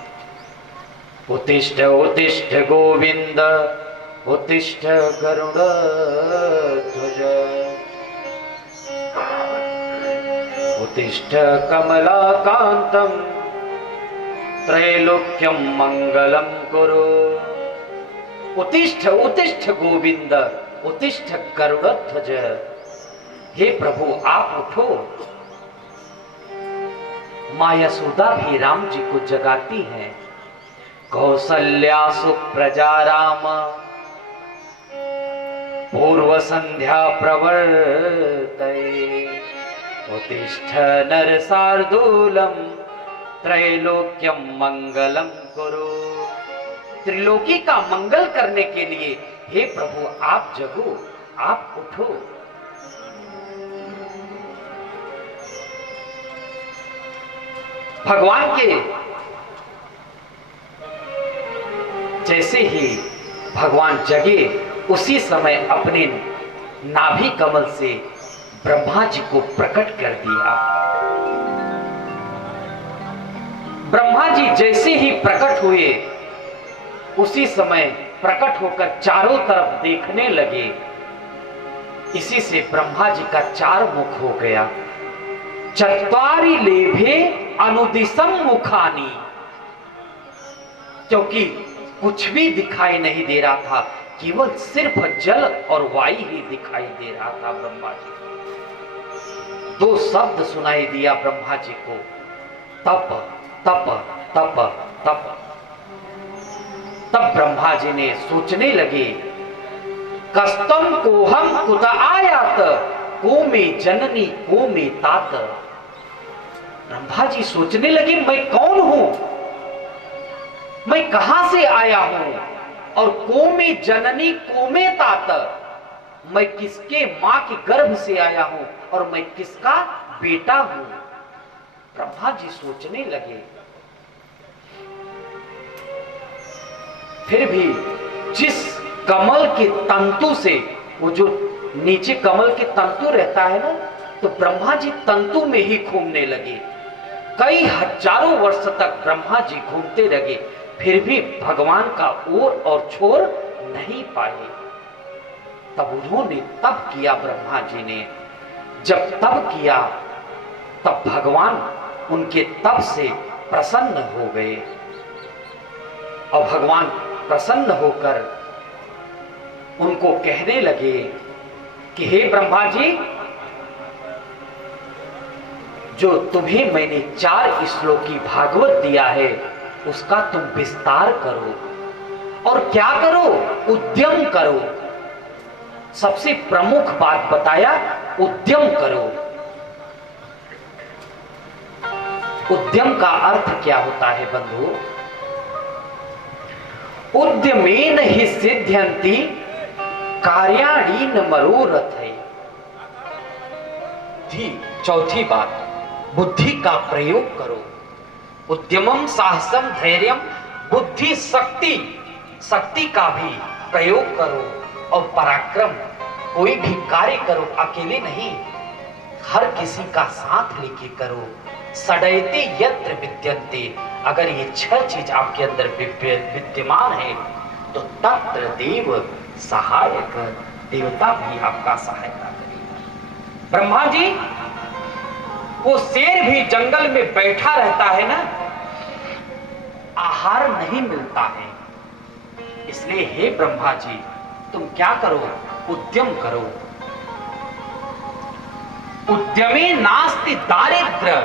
उत्तिष्ठ उत्तिष्ठ गोविंद, उत्तिष्ठ गरुड़ ध्वज, उत्तिष्ठ कमलाकांतम, त्रैलोक्यम मंगलम कुरु। उत्तिष्ठ उत्तिष्ठ गोविंद, उत्तिष्ठ गरुड़ ध्वज। हे प्रभु, आप उठो। माँ यशोदा भी राम जी को जगाती हैं। कौसल्या सुप्रजा राम, पूर्व संध्या प्रवर्तये, उत्तिष्ठ नर शार्दूलम, त्रैलोक्यम मंगलम कुरु। त्रिलोकी का मंगल करने के लिए हे प्रभु आप जगो, आप उठो। भगवान के जैसे ही भगवान जगे, उसी समय अपने नाभि कमल से ब्रह्मा जी को प्रकट कर दिया। ब्रह्मा जी जैसे ही प्रकट हुए, उसी समय प्रकट होकर चारों तरफ देखने लगे। इसी से ब्रह्मा जी का चार मुख हो गया। चत्वारि लेभे अनुदिशम मुखानी, क्योंकि कुछ भी दिखाई नहीं दे रहा था, केवल सिर्फ जल और वायु ही दिखाई दे रहा था ब्रह्मा जी को। दो शब्द सुनाई दिया ब्रह्मा जी को, तप तप तप तप। तब ब्रह्मा जी ने सोचने लगे, कस्तम को हम कुत आयात, को में जननी को में तात। ब्रह्मा जी सोचने लगे, मैं कौन हूं, मैं कहां से आया हूं, और को में जननी को में तात, मैं किसके मां के गर्भ से आया हूं और मैं किसका बेटा हूं। ब्रह्मा जी सोचने लगे। फिर भी जिस कमल के तंतु से, वो जो नीचे कमल के तंतु रहता है ना, तो ब्रह्मा जी तंतु में ही घूमने लगे। कई हजारों वर्ष तक ब्रह्मा जी घूमते रहे, फिर भी भगवान का ओर और छोर नहीं पाए। तब उन्होंने तप किया, ब्रह्मा जी ने जब तप किया, तब भगवान उनके तप से प्रसन्न हो गए। और भगवान प्रसन्न होकर उनको कहने लगे कि हे ब्रह्मा जी, जो तुम्हें मैंने 4 श्लोकी भागवत दिया है, उसका तुम विस्तार करो। और क्या करो? उद्यम करो। सबसे प्रमुख बात बताया, उद्यम करो। उद्यम का अर्थ क्या होता है बंधु? उद्यमेन हि सिद्ध्यन्ति कार्याणि न मनोरथै। चौथी बात, बुद्धि का प्रयोग करो। उद्यमम साहसम धैर्यम, बुद्धि शक्ति, शक्ति का भी प्रयोग करो और पराक्रम। कोई भी कार्य करो अकेले नहीं, हर किसी का साथ लेके करो। सडयते यत्र विद्यन्ते, अगर ये 6 चीज आपके अंदर विद्यमान है तो तत्र देव सहायक, देवता भी आपका सहायता करेगा। ब्रह्मा जी, वो शेर भी जंगल में बैठा रहता है ना, आहार नहीं मिलता है, इसलिए हे ब्रह्मा जी तुम क्या करो, उद्यम करो। उद्यमे नास्ति दारिद्र्य,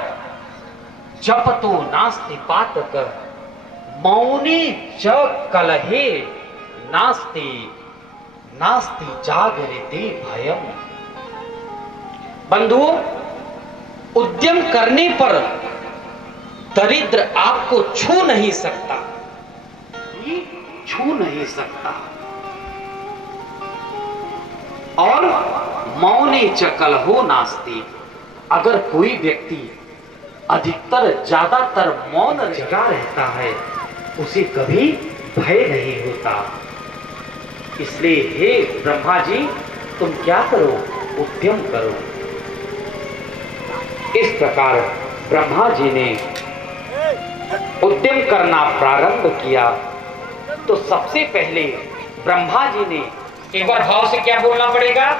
जपतो नास्ति पातक, मौने च कलहे नास्ति नास्ति जागृते भयम। बंधु, उद्यम करने पर दरिद्र आपको छू नहीं सकता, छू नहीं सकता। और मौने च कलहो नास्ति, अगर कोई व्यक्ति अधिकतर ज्यादातर मौन जगा रहता है उसे कभी भय नहीं होता। इसलिए हे ब्रह्मा जी तुम क्या करो, उद्यम करो। इस प्रकार ब्रह्मा जी ने उद्यम करना प्रारंभ किया तो सबसे पहले ब्रह्मा जी ने एक बार भाव से क्या बोलना पड़ेगा,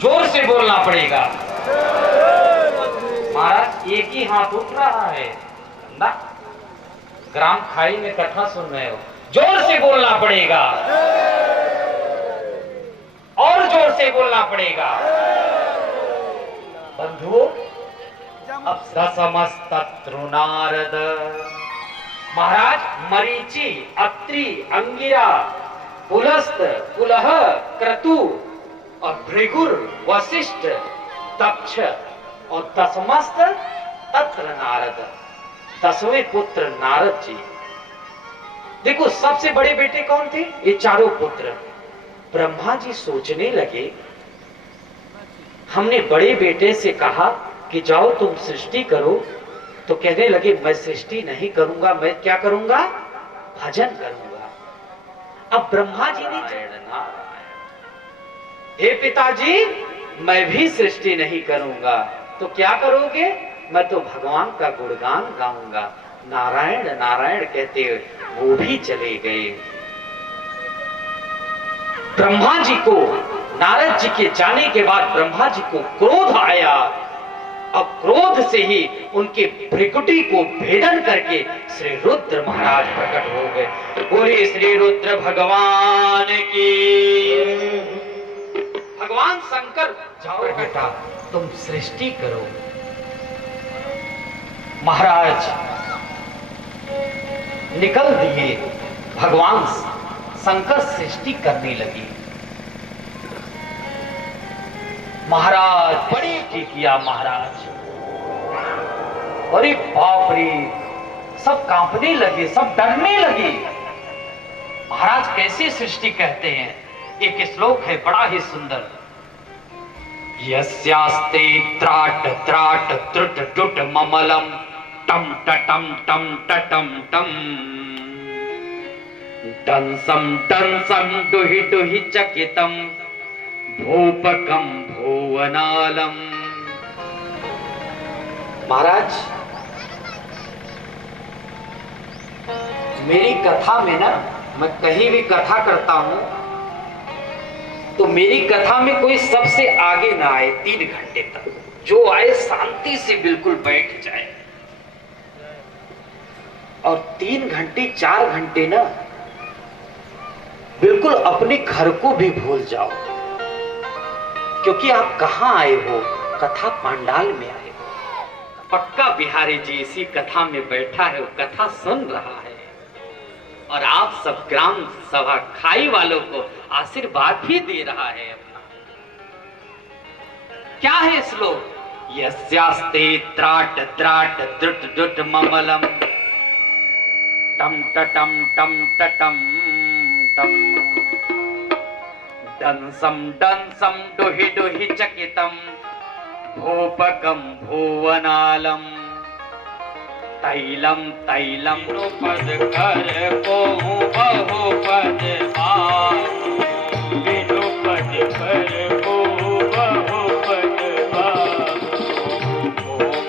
जोर से बोलना पड़ेगा। महाराज एक ही हाथ उठ रहा है ना, ग्राम खाई में कथा सुन रहे हो, जोर से बोलना पड़ेगा और जोर से बोलना पड़ेगा। बंधुओं, अब समस्तत्रु नारद, महाराज मरीचि, अत्रि, अंगिरा, पुलस्त, पुलह, क्रतु और भृगुर, वशिष्ठ, दक्ष और दसमस्त तत्र नारद, 10वें पुत्र नारद जी। देखो सबसे बड़े बेटे कौन थे, ये चारों पुत्र। ब्रह्मा जी सोचने लगे, हमने बड़े बेटे से कहा कि जाओ तुम सृष्टि करो, तो कहने लगे मैं सृष्टि नहीं करूंगा, मैं क्या करूंगा, भजन करूंगा। अब ब्रह्मा जी ने, हे पिताजी मैं भी सृष्टि नहीं करूंगा, तो क्या करोगे, मैं तो भगवान का गुणगान गाऊंगा। नारायण नारायण कहते वो भी चले गए। ब्रह्मा जी को, नारद जी के जाने के बाद ब्रह्मा जी को क्रोध आया। अब क्रोध से ही उनके भ्रिकुटी को भेदन करके श्री रुद्र महाराज प्रकट हो गए। बोले श्री रुद्र भगवान की। भगवान शंकर, जाओ बेटा तुम सृष्टि करो। महाराज निकल दिए, भगवान शंकर सृष्टि करने लगे। महाराज बड़ी किया महाराज, अरे बाप रे, सब कांपने लगे, सब डरने लगे। महाराज कैसे सृष्टि कहते हैं, एक श्लोक है बड़ा ही सुंदर, यस्यास्ते त्राट त्राट त्रुट टुट ममलम टम टटम टम टटम टम टंसम डुहि डुहि चकितम भूपकम भुवनालम। महाराज मेरी कथा में ना, मैं कहीं भी कथा करता हूं तो मेरी कथा में कोई सबसे आगे ना आए 3 घंटे तक, जो आए शांति से बिल्कुल बैठ जाए। और 3 घंटे 4 घंटे ना बिल्कुल अपने घर को भी भूल जाओ, क्योंकि आप कहां आए हो, कथा पांडाल में आए हो। पक्का बिहारी जी इसी कथा में बैठा है, वो कथा सुन रहा है और आप सब ग्राम सभा खाई वालों को आशीर्वाद भी दे रहा है अपना। क्या है श्लोक, यस्यास्ते त्राट त्राट द्रुट द्रुट ममलम टम टटम टम टटम टम डंसम डुहि डुहि चकितम भूपकम भुवनालम तैलम तैलम पद कर को बहुपद बिनु पद कर को बहुपद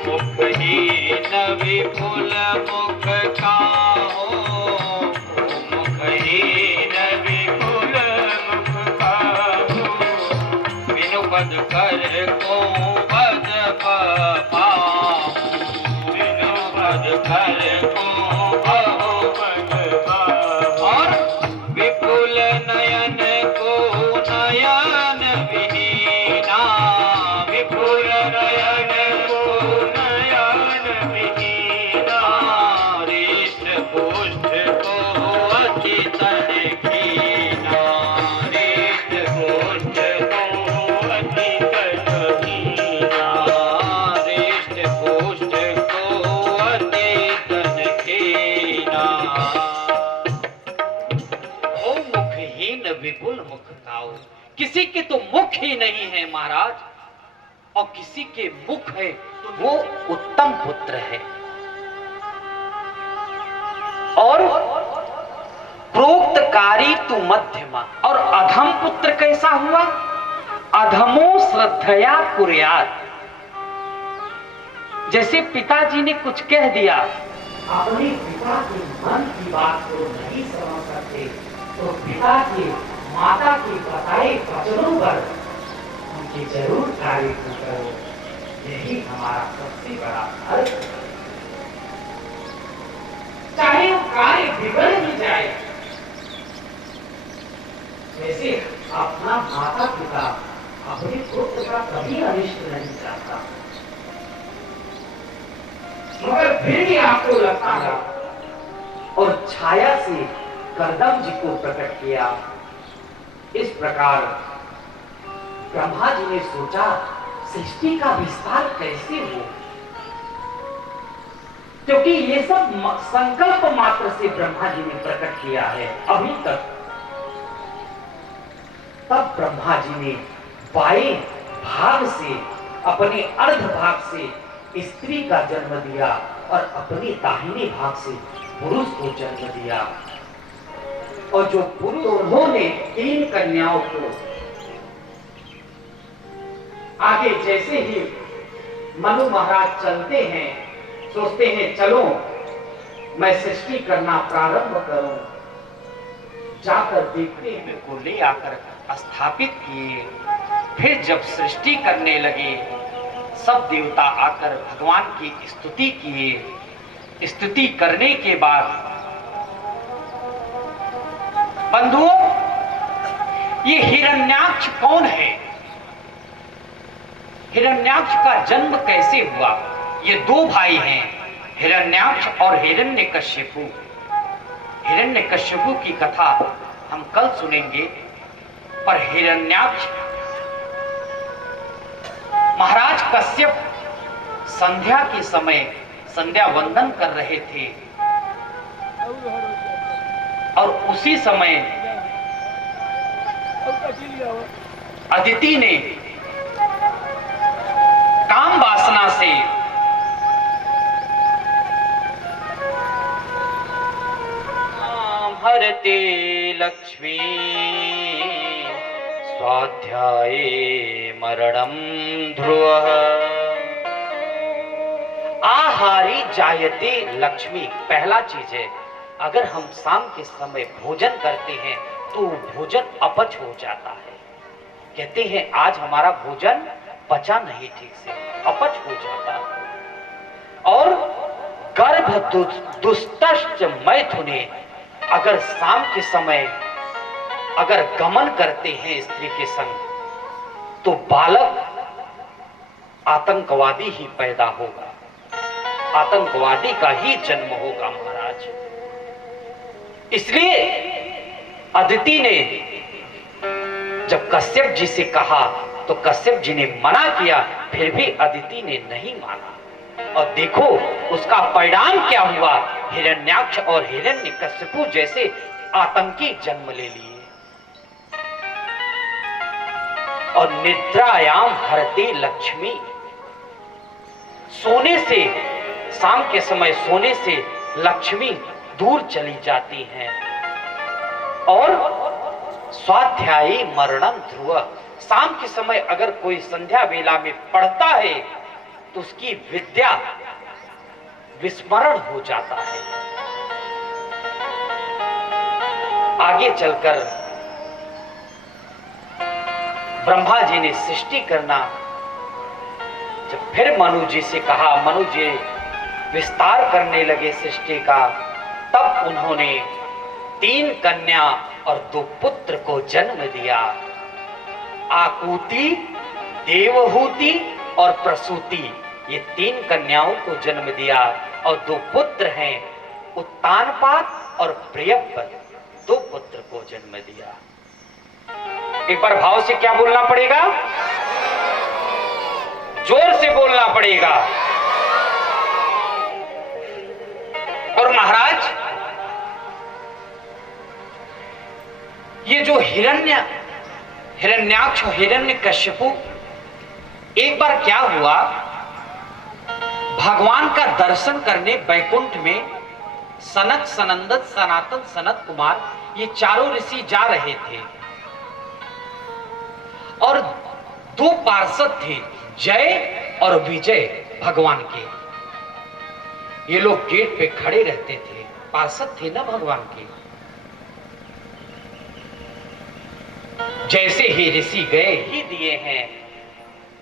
मुखहीन विपुल मुख काहो मुखहीन विपुल मुख काहो बिनु पद कर को पद पाओ बिनु पद कर को बहुपद और विपुल नयन को नयन विहीना विपुल नयन को नयन विहीना हृष्ट पुष्ट को अति तनहीना हृष्ट पुष्ट को अति तनहीना हृष्ट पुष्ट को अति तनहीना ओ मुखहीन विपुल मुख काओ। किसी के तो मुख ही नहीं है महाराज, और किसी के मुख है तो वो उत्तम पुत्र है। और प्रोक्तकारी तु मध्यमा, और अधम पुत्र कैसा हुआ? अधमो श्रद्धया कुर्यात्। जैसे पिताजी ने कुछ कह दिया, अपने पिता के मन की बात को नहीं समझ सकते, तो पिता के माता के बताए वचनों पर उनके जरूर कार्य करो। यही हमारा सबसे बड़ा अर्थ है। चाहे वो कार्य बिगड़ भी जाए, वैसे अपना माता पिता अपने पुत्र का कभी अनिष्ट नहीं चाहता, मगर फिर भी आपको लगता है। और छाया से करदम जी को प्रकट किया। इस प्रकार ब्रह्मा जी ने सोचा सृष्टि का विस्तार कैसे हो, क्योंकि ये सब संकल्प मात्र से ब्रह्मा जी ने प्रकट किया है अभी तक। तब ब्रह्मा जी ने बाएं भाग से, अपने अर्ध भाग से स्त्री का जन्म दिया और अपने दाहिने भाग से पुरुष को जन्म दिया। और जो पुरुष, उन्होंने 3 कन्याओं को आगे जैसे ही मनु महाराज चलते हैं, सोचते हैं चलो मैं सृष्टि करना प्रारंभ करूं, जाकर देखते हैं को ले आकर स्थापित किए। फिर जब सृष्टि करने लगे, सब देवता आकर भगवान की स्तुति किए। स्तुति करने के बाद बंधुओं, ये हिरण्याक्ष कौन है? हिरण्याक्ष का जन्म कैसे हुआ? ये 2 भाई हैं, हिरण्याक्ष और हिरण्यकश्यपु। हिरण्यकश्यपु की कथा हम कल सुनेंगे, पर हिरण्याक्ष महाराज कश्यप संध्या के समय संध्या वंदन कर रहे थे, और उसी समय अदिति ने काम वासना से हरते लक्ष्मी स्वाध्याये मरणं ध्रुवः आहारी जायते लक्ष्मी। पहला चीज है, अगर हम शाम के समय भोजन करते हैं तो भोजन अपच हो जाता है। कहते हैं आज हमारा भोजन पचा नहीं ठीक से, अपच हो जाता है। और गर्भ दुष्टश्च मैथुने, अगर शाम के समय अगर गमन करते हैं स्त्री के संग, तो बालक आतंकवादी ही पैदा होगा, आतंकवादी का ही जन्म होगा महाराज। इसलिए अदिति ने जब कश्यप जी से कहा तो कश्यप जी ने मना किया, फिर भी अदिति ने नहीं माना। और देखो उसका परिणाम क्या हुआ। हिरण्याक्ष और हिरण्यकश्यपु जैसे आतंकी जन्म ले लिए। और निद्रायाम हरती लक्ष्मी, सोने से, शाम के समय सोने से लक्ष्मी दूर चली जाती हैं। और स्वाध्यायी मरणं ध्रुव, शाम के समय अगर कोई संध्या वेला में पढ़ता है तो उसकी विद्या विस्मरण हो जाता है। आगे चलकर ब्रह्मा जी ने सृष्टि करना जब फिर मनु जी से कहा, मनु जी विस्तार करने लगे सृष्टि का, तब उन्होंने 3 कन्या और 2 पुत्र को जन्म दिया। आकुति, देवहूति और प्रसूति, ये 3 कन्याओं को जन्म दिया। और 2 पुत्र हैं, उत्तानपाद और प्रियव्रत, 2 पुत्र को जन्म दिया। एक बार भाव से क्या बोलना पड़ेगा? जोर से बोलना पड़ेगा। और महाराज, ये जो हिरण्याक्ष और हिरण्यकश्यपु, एक बार क्या हुआ, भगवान का दर्शन करने बैकुंठ में सनक, सनंदन, सनातन, सनत कुमार, ये चारों ऋषि जा रहे थे। और 2 पार्षद थे, जय और विजय भगवान के। ये लोग गेट पे खड़े रहते थे, पार्षद थे ना भगवान के। जैसे ही ऋषि गए ही दिए हैं,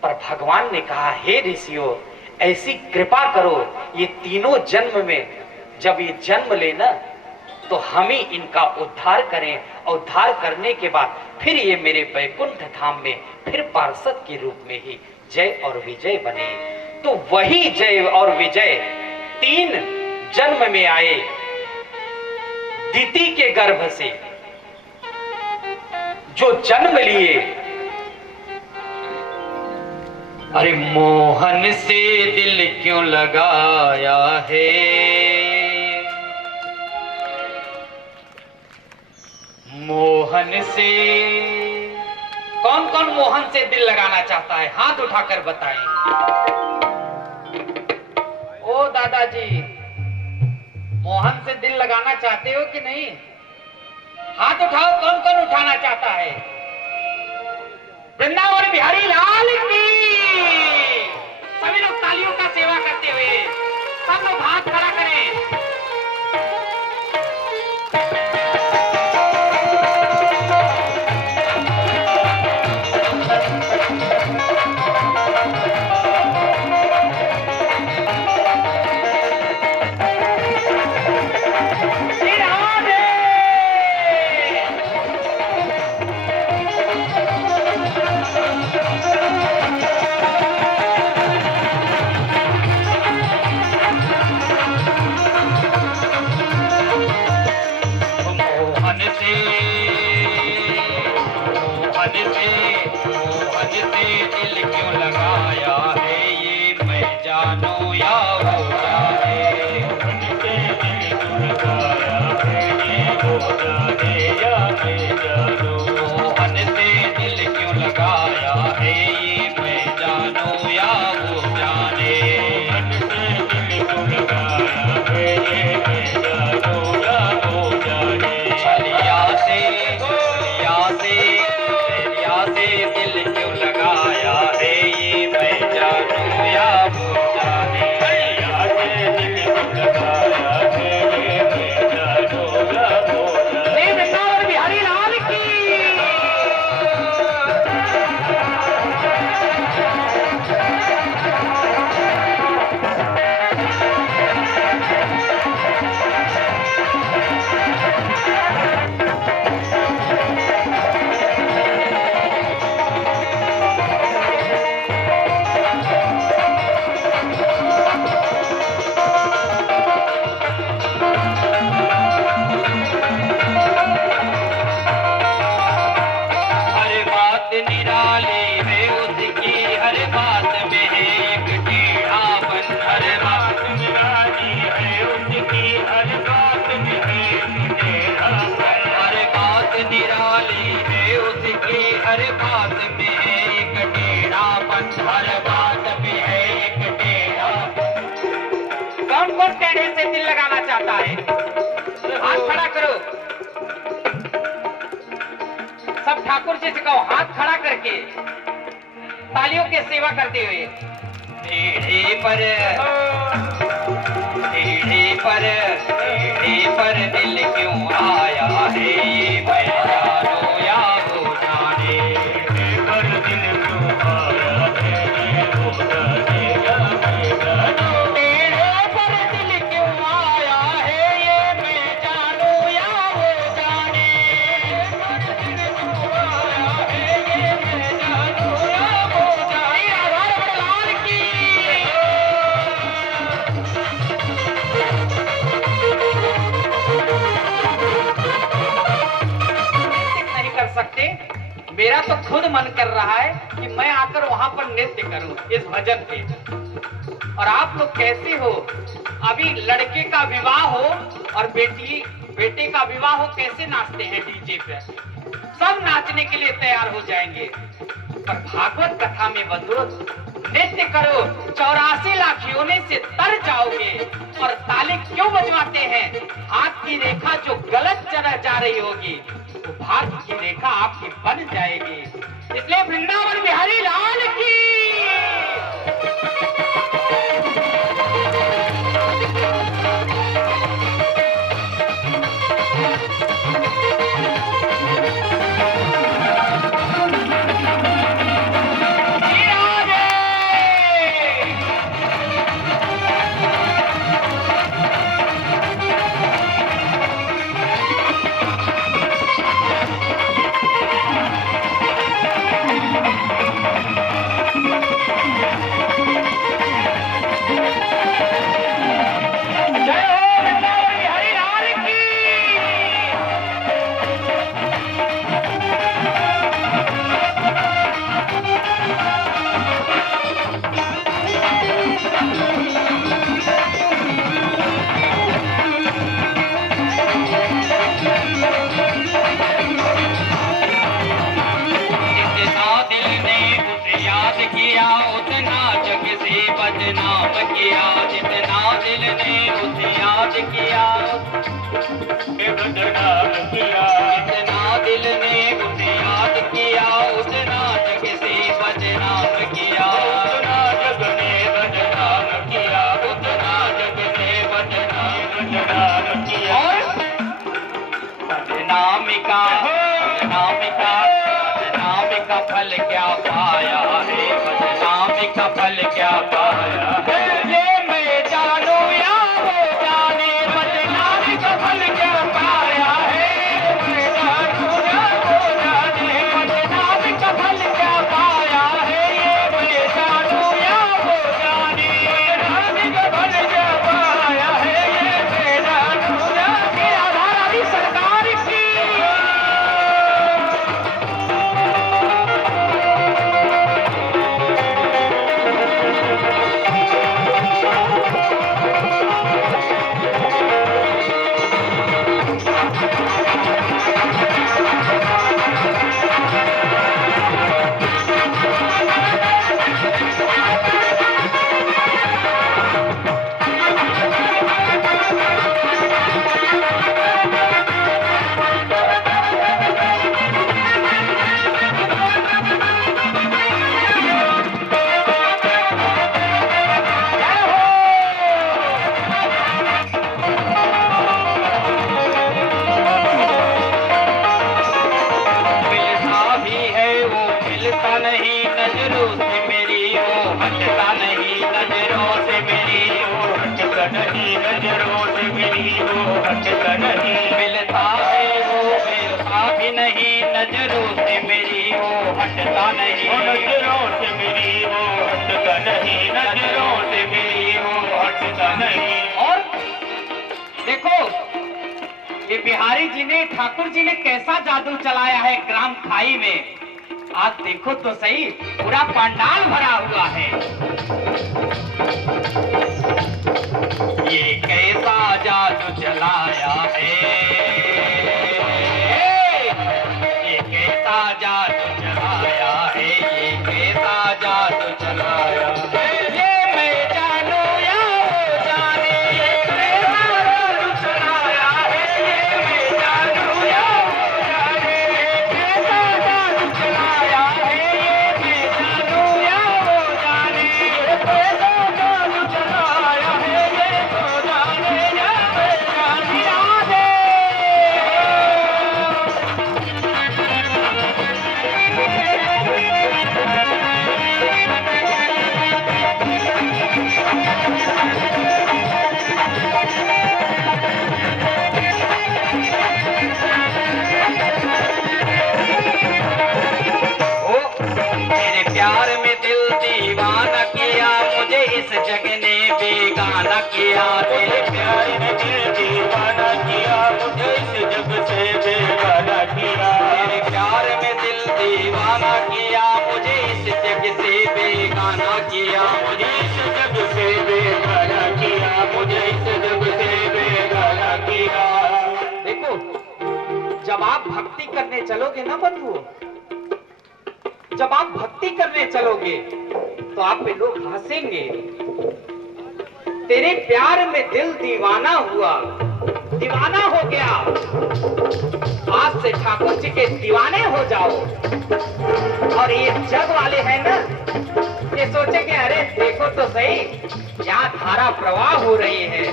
पर भगवान ने कहा, हे ऋषियों, ऐसी कृपा करो, ये तीनों जन्म में जब ये जन्म लेना तो हम ही इनका उद्धार करें, और उद्धार करने के बाद फिर ये मेरे वैकुंठ धाम में फिर पार्षद के रूप में ही जय और विजय बने। तो वही जय और विजय 3 जन्म में आए, दिति के गर्भ से जो जन्म लिए। अरे मोहन से दिल क्यों लगाया है, मोहन से, कौन कौन मोहन से दिल लगाना चाहता है? हाथ उठाकर बताएं। ओ दादाजी, मोहन से दिल लगाना चाहते हो कि नहीं? हाथ उठाओ, कौन कौन उठाना चाहता है? वृंदावन बिहारी लाल की। सभी लोग तालियों का सेवा करते हुए सब लोग हाथ खड़ा करें। दिल क्यों लगाया हर बात में है एक टेढ़ापन, हर बात में है एक टेढ़ा। कौन कौन टेढ़े से दिल लगाना चाहता है? हाथ खड़ा करो। सब ठाकुर जी से कहो, हाथ खड़ा करके तालियों की सेवा करते हुए। टेढ़े पर दिल क्यों आया है, ये मैं जानो या वो जाने। टेढ़े पर दिल क्यों आया है, ये वो जाने या मैं जानो। टेढ़े पर दिल क्यों आया है, ये मैं जानो या वो जाने। टेढ़े पर दिल क्यों आया है, ये मैं जानो या वो जाने। आधार बड़लाल की नहीं कर सकते। मेरा तो खुद मन कर रहा है कि मैं आकर वहां पर नृत्य करूं इस भजन पे। और आप लोग कैसे हो? अभी लड़के का विवाह हो और बेटे का विवाह हो, कैसे नाचते हैं डीजे पे? सब नाचने के लिए तैयार हो जाएंगे। पर भागवत कथा में बंधु, नृत्य करो, 84 लाख योनि से तर जाओगे। और ताली क्यों बजवाते हैं? हाथ की रेखा जो गलत चला जा रही होगी, वो भाग्य की रेखा आपकी बन जाएगी। इसलिए वृंदावन बिहारी लाल की। बदनाम किया, जितना दिल ने उसे याद किया, बदनाम किया। जितना दिल ने उसे याद किया, उतना जग से बदनाम किया। उतना जग ने बदनाम किया, उतना जग से बदनाम किया। और बदनामी का फल क्या पाया है, बदनामी का फल क्या पाया है, ये मैं जानू या वो जाने। बदनामी का फल क्या पाया है, मैं जानू या वो जाने। बदनामी का फल क्या पाया है, ये मैं जानू या वो जाने। बदनामी का फल क्या पाया है, ये मैं जानू या वो जाने। सरकार की नजरों से मेरी वो हटता नहीं। मिलता है वो मिलता भी नहीं, नजरों से मेरी वो हटता नहीं। नजरों से मेरी वो हटता नहीं, नजरों से मेरी वो हटता नहीं। और देखो, ये बिहारी जी ने, ठाकुर जी ने कैसा जादू चलाया है ग्राम खाई में। आज देखो तो सही, पूरा पंडाल भरा हुआ है। ये कैसा जादू चलाया है, ये कैसा जादू चलाया प्यार में दिल दीवाना किया, मुझे इस जग ने बेगाना किया। तेरे प्यार में दिल दीवाना किया, मुझे इस जग से बेगाना किया। तेरे प्यार में दिल दीवाना किया, मुझे इस जग से बेगाना किया। मुझे इस जग से बेगाना किया, मुझे इस जग से बेगाना किया। देखो, जब आप भक्ति करने चलोगे ना बंधु, जब आप भक्ति करने चलोगे तो आप पे लोग हंसेंगे। तेरे प्यार में दिल दीवाना हुआ, दीवाना हो गया। आज से ठाकुर जी के दीवाने हो जाओ। और ये जग वाले हैं ना, ये सोचेंगे अरे देखो तो सही, यहाँ धारा प्रवाह हो रही है।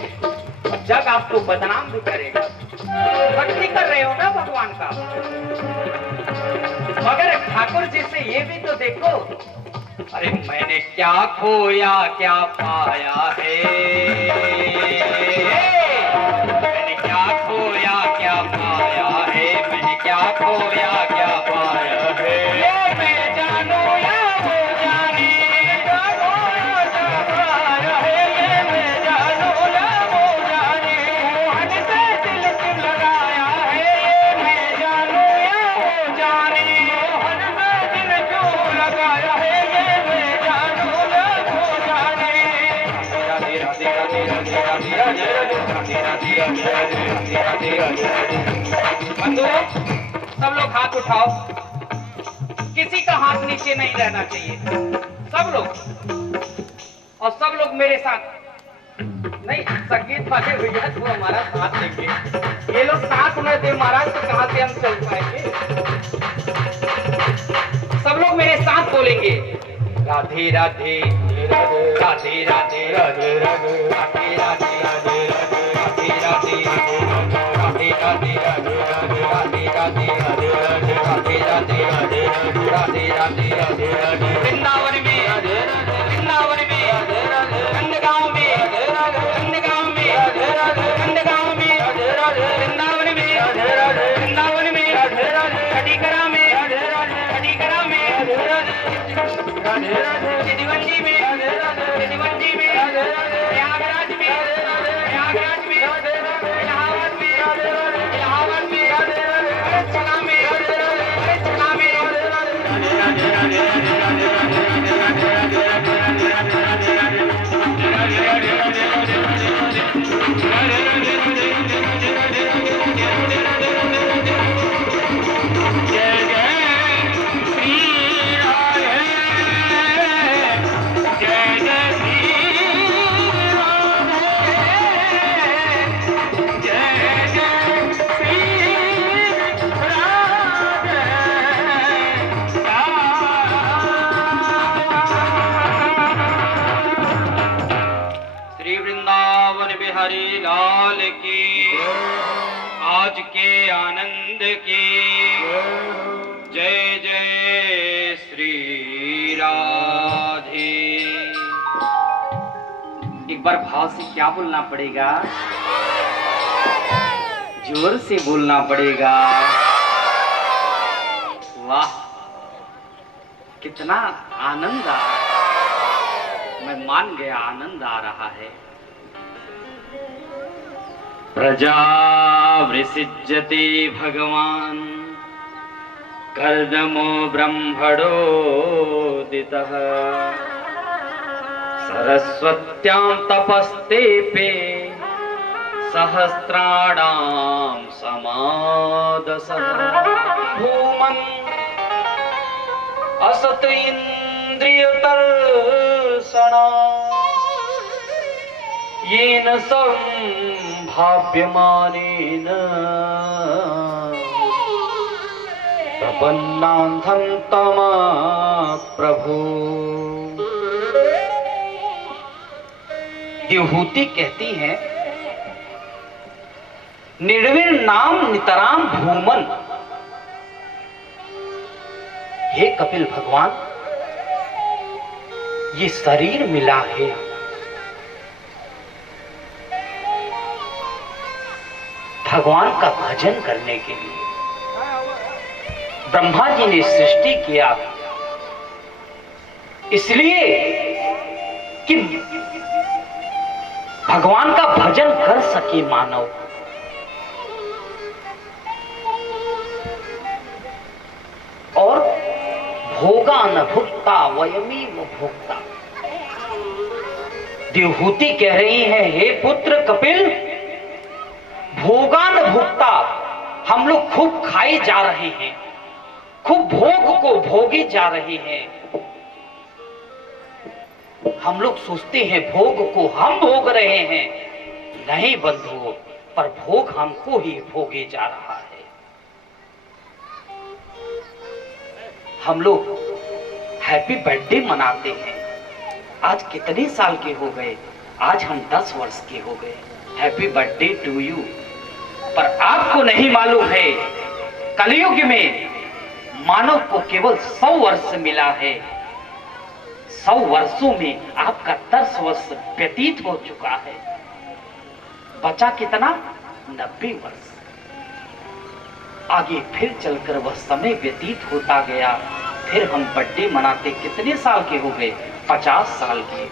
जग आपको बदनाम भी करेगा। भक्ति कर रहे हो ना भगवान का, मगर ठाकुर जी से ये भी तो देखो, अरे मैंने क्या खोया क्या पाया है, मैंने क्या खोया क्या पाया है, मैंने क्या खोया क्या पाया है। ये मैं जानू या वो जाने, क्या खोया क्या पाया है। ये मैं जानू या वो जाने, मोहन से दिल क्यों लगाया है। ये मैं जानू या वो जाने, मोहन से दिल क्यों लगाया है। ये मैं जानू या वो जाने। राधे राधे राधे राधे राधे राधे राधे राधे राधे राधे। बंधु सब लोग हाथ उठाओ। किसी का हाथ नीचे नहीं रहना चाहिए, सब लोग। और सब लोग मेरे साथ नहीं, संगीत वाले भैया तो हमारा साथ देंगे। ये लोग साथ में दे महाराज तो कहां से हम चल पाएंगे। सब लोग मेरे साथ बोलेंगे, राधे राधे राधे राधे राधे राधे राधे राधे राधे राधे राधे राधे राधे राधे राधे। वृंदावन में, वृंदावन में, नंदगांव में, नंदगांव में, नंदगांव में, वृंदावन में, वृंदावन में, खटीकरा में, खटीकरा में, सिद्धवंजी में, सिद्धवंजी में, प्रयागराज में, प्रयागराज में, इलाहाबाद में, इलाहाबाद में, चला में, चला में। बिहारी लाल की, आज के आनंद की जय जय श्री राधे। एक बार भाव से क्या बोलना पड़ेगा, जोर से बोलना पड़ेगा। वाह, कितना आनंद आ, मैं मान गया, आनंद आ रहा है। प्रजा वृषिज्यते भगवान कर्दमो ब्रह्मणोदितः, सरस्वत्यां तपस्तेपे सहस्राणां समादसः। भूमन् असत इंद्रियतर्षणा, येन संभाव्यमानेन प्रपन्नान्धं तमा प्रभु। विभूति कहती है, निर्विण नाम नितराम भूमन। हे कपिल भगवान, ये शरीर मिला है, भगवान का भजन करने के लिए। ब्रह्मा जी ने सृष्टि किया, इसलिए कि भगवान का भजन कर सके मानव। और भोगा न भुक्ता वयमेव भोक्ता। देवहूति कह रही है, हे पुत्र कपिल, भोगा न भुक्ता, हम लोग खूब खाए जा रहे हैं, खूब भोग को भोगे जा रहे हैं। हम लोग सोचते हैं भोग को हम भोग रहे हैं, नहीं बंधुओं, पर भोग हमको ही भोगे जा रहा है। हम लोग हैप्पी बर्थडे मनाते हैं, आज कितने साल के हो गए? आज हम 10 वर्ष के हो गए। Happy birthday to you. पर आपको नहीं मालूम है, कलयुग में मानव को केवल 100 वर्ष मिला है। 100 वर्षों में आपका 10 वर्ष व्यतीत हो चुका है। बचा कितना? 90 वर्ष। आगे फिर चलकर वह समय व्यतीत होता गया। फिर हम बर्थडे मनाते, कितने साल के हो गए? 50 साल के।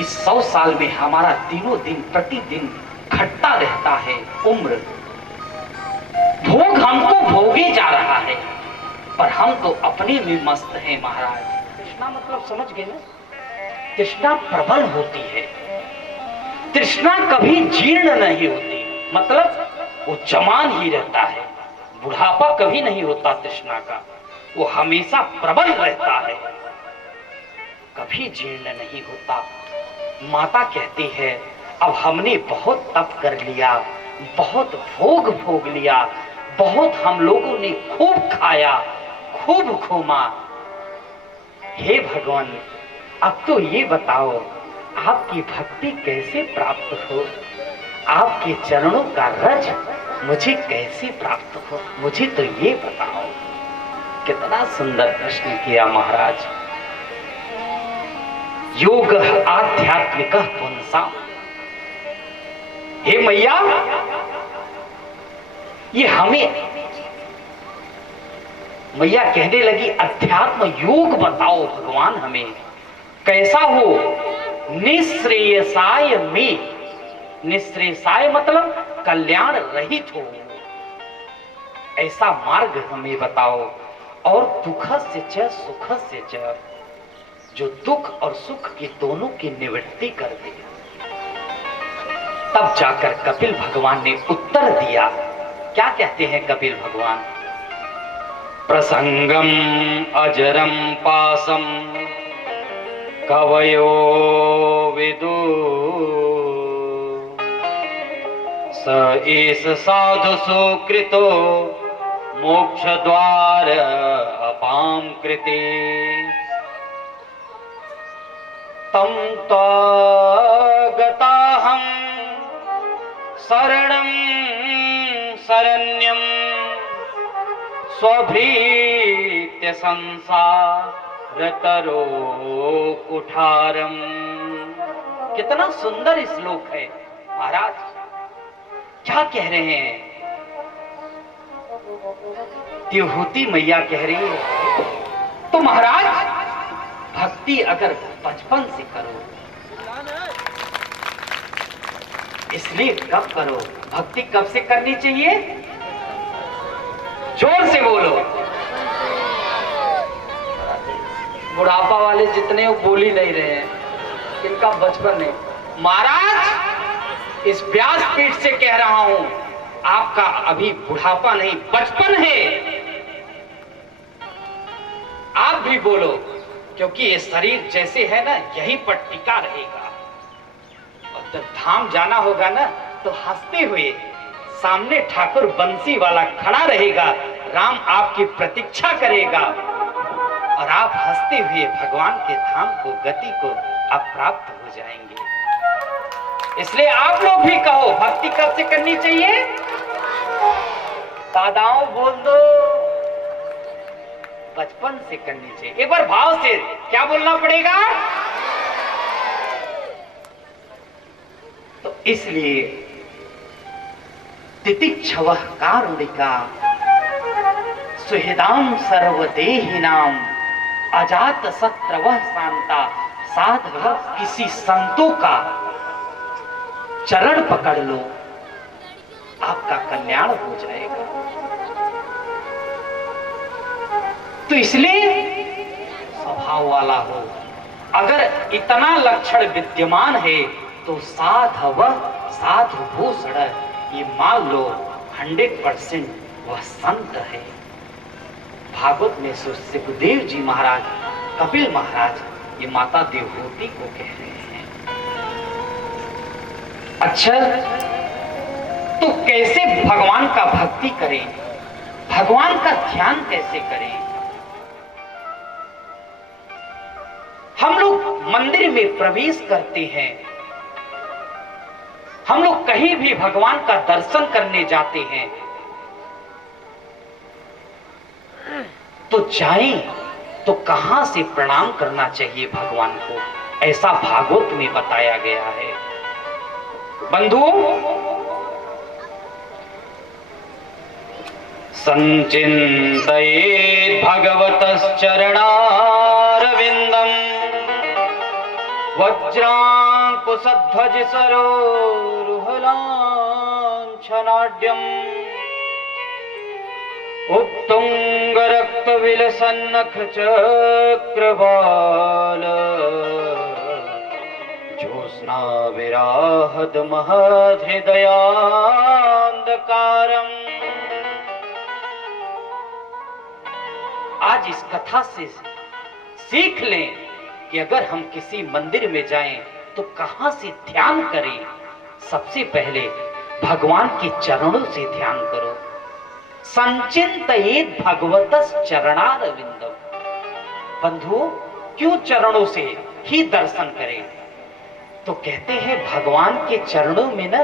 इस 100 साल में हमारा दिनों दिन प्रतिदिन घटता रहता है उम्र। भोग हमको भोगे जा रहा है, पर हम तो अपने में मस्त हैं महाराज। तृष्णा मतलब समझ गए ना? तृष्णा प्रबल होती है, तृष्णा कभी जीर्ण नहीं होती, मतलब वो जवान ही रहता है, बुढ़ापा कभी नहीं होता तृष्णा का, वो हमेशा प्रबल रहता है, कभी जीर्ण नहीं होता। माता कहती है, अब हमने बहुत तप कर लिया, बहुत भोग भोग लिया, बहुत हम लोगों ने खूब खाया, खूब घूमा। हे भगवान, अब तो ये बताओ, आपकी भक्ति कैसे प्राप्त हो? आपके चरणों का रज मुझे कैसे प्राप्त हो? मुझे तो ये बताओ। कितना सुंदर प्रश्न किया महाराज। योग आध्यात्मिक पुंसा। हे मैया, ये हमें, मैया कहने लगी, अध्यात्म योग बताओ भगवान हमें कैसा हो? निश्रेयसाय में, निश्रेयसाय मतलब कल्याण रहित हो, ऐसा मार्ग हमें बताओ। और दुख से च सुख से च, जो दुख और सुख की दोनों की निवृत्ति कर दे। तब जाकर कपिल भगवान ने उत्तर दिया। क्या कहते हैं कपिल भगवान? प्रसंगम अजरम पासम कवयो विदु, स एष साधु सुकृतो मोक्ष द्वार अपां कृते। तम गताहं शरणं शरण्यं स्वभीत्य संसार तरो कुठारम। कितना सुंदर श्लोक है महाराज। क्या कह रहे हैं? देवहूति मैया कह रही है, तो महाराज भक्ति अगर बचपन से करो, इसलिए कब करो? भक्ति कब से करनी चाहिए? जोर से बोलो। बुढ़ापा वाले जितने वो बोल ही नहीं रहे हैं, इनका बचपन नहीं। महाराज इस व्यासपीठ से कह रहा हूं, आपका अभी बुढ़ापा नहीं बचपन है। आप भी बोलो, क्योंकि ये शरीर जैसे है ना, यहीं पर टिका रहेगा। और जब धाम जाना होगा ना, तो हंसते हुए सामने ठाकुर बंसी वाला खड़ा रहेगा, राम आपकी प्रतीक्षा करेगा और आप हंसते हुए भगवान के धाम को, गति को आप प्राप्त हो जाएंगे। इसलिए आप लोग भी कहो, भक्ति कब से करनी चाहिए? दादाओं बोल दो, बचपन से करनी चाहिए। एक बार भाव से क्या बोलना पड़ेगा? तो इसलिए तितिक्षवः कारुणिका सुहृदाम सर्वदेहिनाम अजात शत्रवः शांता। साधव किसी संतों का चरण पकड़ लो, आपका कल्याण हो जाएगा। तो इसलिए स्वभाव वाला हो। अगर इतना लक्षण विद्यमान है तो साधव साधु भूषण, ये मान लो 100% वह संत है। भागवत में सुखदेव जी महाराज, कपिल महाराज ये माता देवहूति को कह रहे हैं। अच्छा, तो कैसे भगवान का भक्ति करें, भगवान का ध्यान कैसे करें? हम लोग मंदिर में प्रवेश करते हैं, हम लोग कहीं भी भगवान का दर्शन करने जाते हैं तो जाएं तो कहां से प्रणाम करना चाहिए भगवान को, ऐसा भागवत में बताया गया है। बंधुओं, संचिन्तयेत् भगवतश्चरणारविन्दम् वज्राङ्कुशध्वज सरोरुहलाञ्छनाढ्यम् उत्तुङ्गरक्तविलसन्नखचक्रवाल ज्योत्स्नाविराहद महदहृदयान्धकारम्। आज इस कथा से सीख लें कि अगर हम किसी मंदिर में जाएं तो कहां से ध्यान करें। सबसे पहले भगवान के चरणों से ध्यान करो। संचिन्तयेत् भगवतस् चरणारविंदम्। बंधुओं, क्यों चरणों से ही दर्शन करें? तो कहते हैं भगवान के चरणों में ना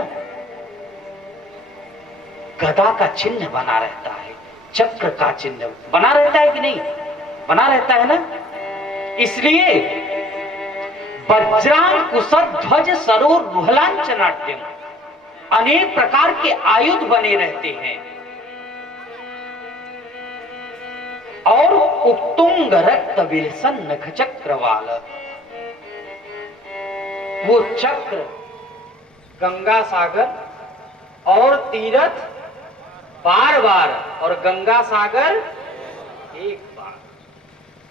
गदा का चिन्ह बना रहता है, चक्र का चिन्ह बना रहता है कि नहीं? बना रहता है ना। इसलिए वज्रांकुशध्वज सरोरुहलाञ्छनाढ्यम्, अनेक प्रकार के आयुध बने रहते हैं। और उत्तुंग रक्त विलसन नख चक्रवाल, वो चक्र गंगा सागर और तीरथ बार बार, और गंगा सागर एक बार।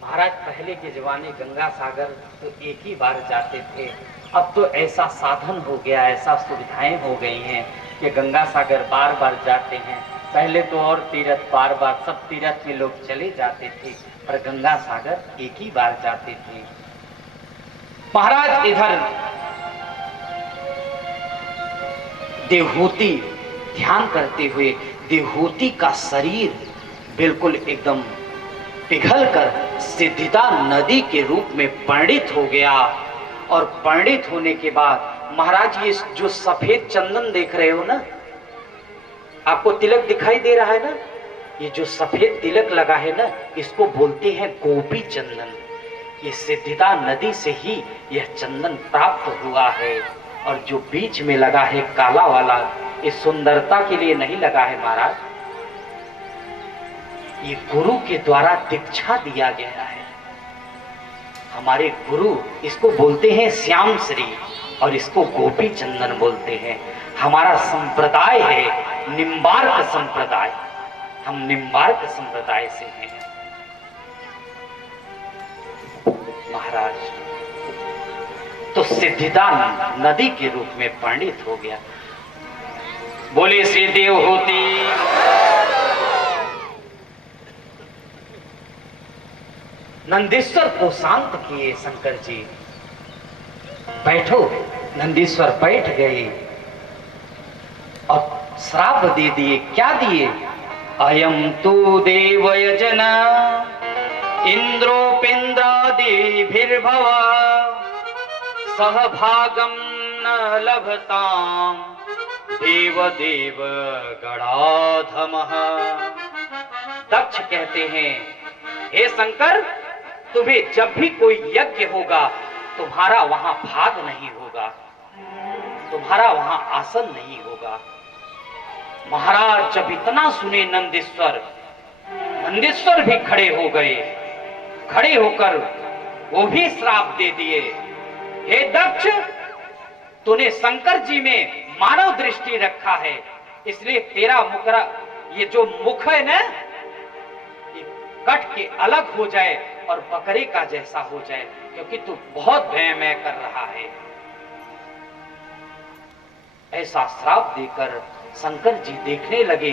महाराज पहले के जमाने गंगा सागर तो एक ही बार जाते थे, अब तो ऐसा साधन हो गया, ऐसा सुविधाएं हो गई हैं कि गंगा सागर बार बार जाते हैं। पहले तो और तीरथ बार बार, सब तीरथ में लोग चले जाते थे, पर गंगा सागर एक ही बार जाते थे। महाराज इधर देवहूति ध्यान करते हुए, देवहूति का शरीर बिल्कुल एकदम पिघलकर सिद्धिदा नदी के रूप में परिणित हो गया। और परिणित होने के बाद महाराज ये जो सफेद चंदन देख रहे हो ना, आपको तिलक दिखाई दे रहा है ना, ये जो सफेद तिलक लगा है ना, इसको बोलते हैं गोपी चंदन। ये सिद्धिदा नदी से ही यह चंदन प्राप्त हुआ है। और जो बीच में लगा है काला वाला, इस सुंदरता के लिए नहीं लगा है महाराज, ये गुरु के द्वारा दीक्षा दिया गया है। हमारे गुरु इसको बोलते हैं श्याम श्री, और इसको गोपी चंदन बोलते हैं। हमारा संप्रदाय है निम्बार्क संप्रदाय, हम निम्बार्क संप्रदाय से हैं। महाराज तो सिद्धिदा नदी के रूप में परिणित हो गया। बोले श्री देवहूति। नंदीश्वर को शांत किए शंकर जी। बैठो। नंदीश्वर बैठ गए और श्राप दे दिए। क्या दिए? अयम तु देवयजन इंद्रोपेन्द्रादिभिर्भव सहभागम न लभताम देव देव गणाधमः। दक्ष कहते हैं, हे शंकर, तुम्हें जब भी कोई यज्ञ होगा तुम्हारा वहां भाग नहीं होगा, तुम्हारा वहां आसन नहीं होगा। महाराज जब इतना सुने नंदीश्वर नंदीश्वर भी खड़े हो गए। खड़े होकर वो भी श्राप दे दिए, हे दक्ष, तूने शंकर जी में मानव दृष्टि रखा है, इसलिए तेरा मुकरा ये जो मुख है ना, ये कट के अलग हो जाए और बकरे का जैसा हो जाए, क्योंकि तू बहुत भय कर रहा है। ऐसा श्राप देकर शंकर जी देखने लगे,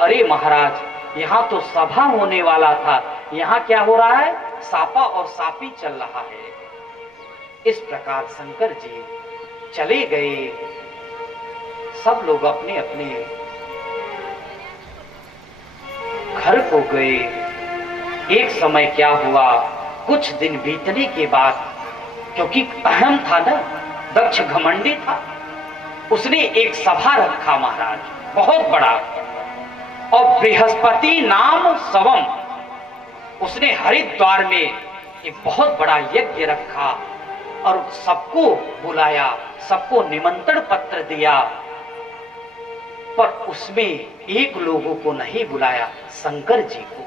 अरे महाराज, यहाँ तो सभा होने वाला था, यहाँ क्या हो रहा है? सापा और सापी चल रहा है। इस प्रकार शंकर जी चले गए। सब लोग अपने अपने घर को गए। एक समय क्या हुआ, कुछ दिन बीतने के बाद, क्योंकि अहम था ना, दक्ष घमंडी था, उसने एक सभा रखा महाराज, बहुत बड़ा, और बृहस्पति नाम सवम, उसने हरिद्वार में एक बहुत बड़ा यज्ञ रखा और सबको बुलाया, सबको निमंत्रण पत्र दिया, पर उसमें एक लोगों को नहीं बुलाया, शंकर जी को।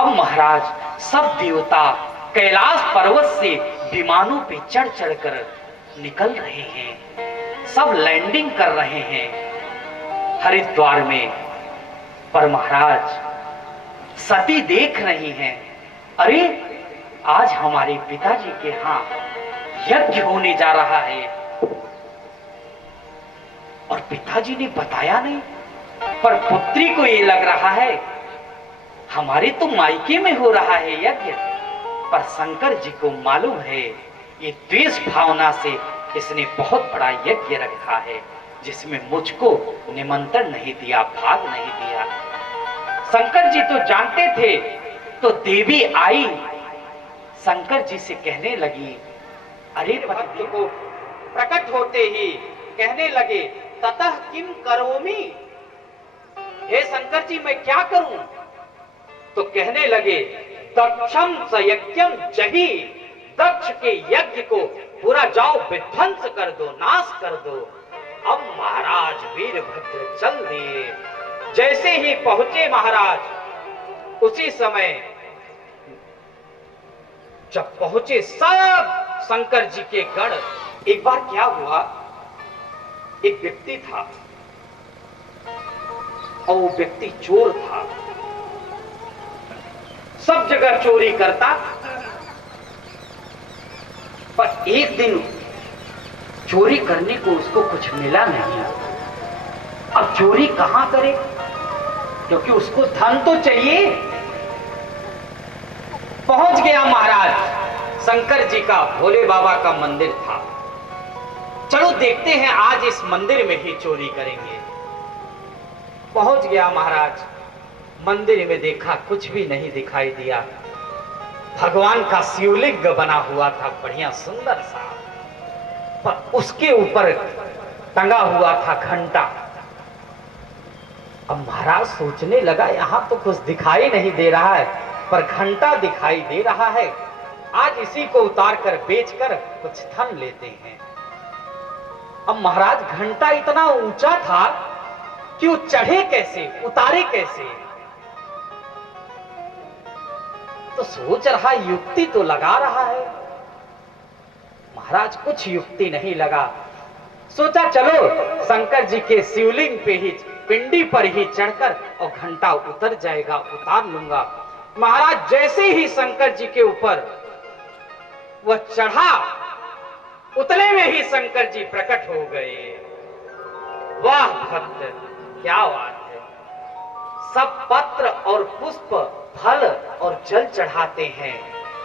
अब महाराज सब देवता कैलाश पर्वत से विमानों पे चढ़ चढ़कर निकल रहे हैं, सब लैंडिंग कर रहे हैं हरिद्वार में। पर महाराज सती देख रही हैं, अरे आज हमारे पिताजी के यहाँ यज्ञ होने जा रहा है और पिताजी ने बताया नहीं, पर पुत्री को ये लग रहा है हमारे तो मायके में हो रहा है यज्ञ, पर शंकर जी को मालूम है ये द्वेष भावना से इसने बहुत बड़ा यज्ञ रखा है, जिसमें मुझको निमंत्रण नहीं दिया, भाग नहीं दिया। शंकर जी तो जानते थे। तो देवी आई, शंकर जी से कहने लगी, अरे भक्त को प्रकट होते ही कहने लगे, ततः किम करोमि, हे शंकर जी मैं क्या करूं? तो कहने लगे, दक्षम सयज्ञम जही, दक्ष के यज्ञ को पूरा जाओ विध्वंस कर दो, नाश कर दो। अब महाराज वीरभद्र चल दिए। जैसे ही पहुंचे महाराज, उसी समय जब पहुंचे सब शंकर जी के गण, एक बार क्या हुआ, एक व्यक्ति था और वो व्यक्ति चोर था, सब जगह चोरी करता, पर एक दिन चोरी करने को उसको कुछ मिला नहीं। अब चोरी कहां करे, क्योंकि उसको धन तो चाहिए। पहुंच गया महाराज, शंकर जी का, भोले बाबा का मंदिर था। चलो देखते हैं आज इस मंदिर में ही चोरी करेंगे। पहुंच गया महाराज, मंदिर में देखा कुछ भी नहीं दिखाई दिया। भगवान का शिवलिंग बना हुआ था, बढ़िया सुंदर सा, पर उसके ऊपर टंगा हुआ था घंटा। अब महाराज सोचने लगा, यहां तो कुछ दिखाई नहीं दे रहा है, पर घंटा दिखाई दे रहा है, आज इसी को उतार कर बेचकर कुछ धन लेते हैं। अब महाराज घंटा इतना ऊंचा था कि वो चढ़े कैसे, उतारे कैसे? तो सोच रहा युक्ति तो लगा रहा है। महाराज कुछ युक्ति नहीं लगा। सोचा चलो शंकर जी के शिवलिंग पे ही, पिंडी पर ही चढ़कर और घंटा उतर जाएगा, उतार लूंगा। महाराज जैसे ही शंकर जी के ऊपर वह चढ़ा, उतने में ही शंकर जी प्रकट हो गए। वाह भक्त, क्या बात है। सब पत्र और पुष्प, फल और जल चढ़ाते हैं।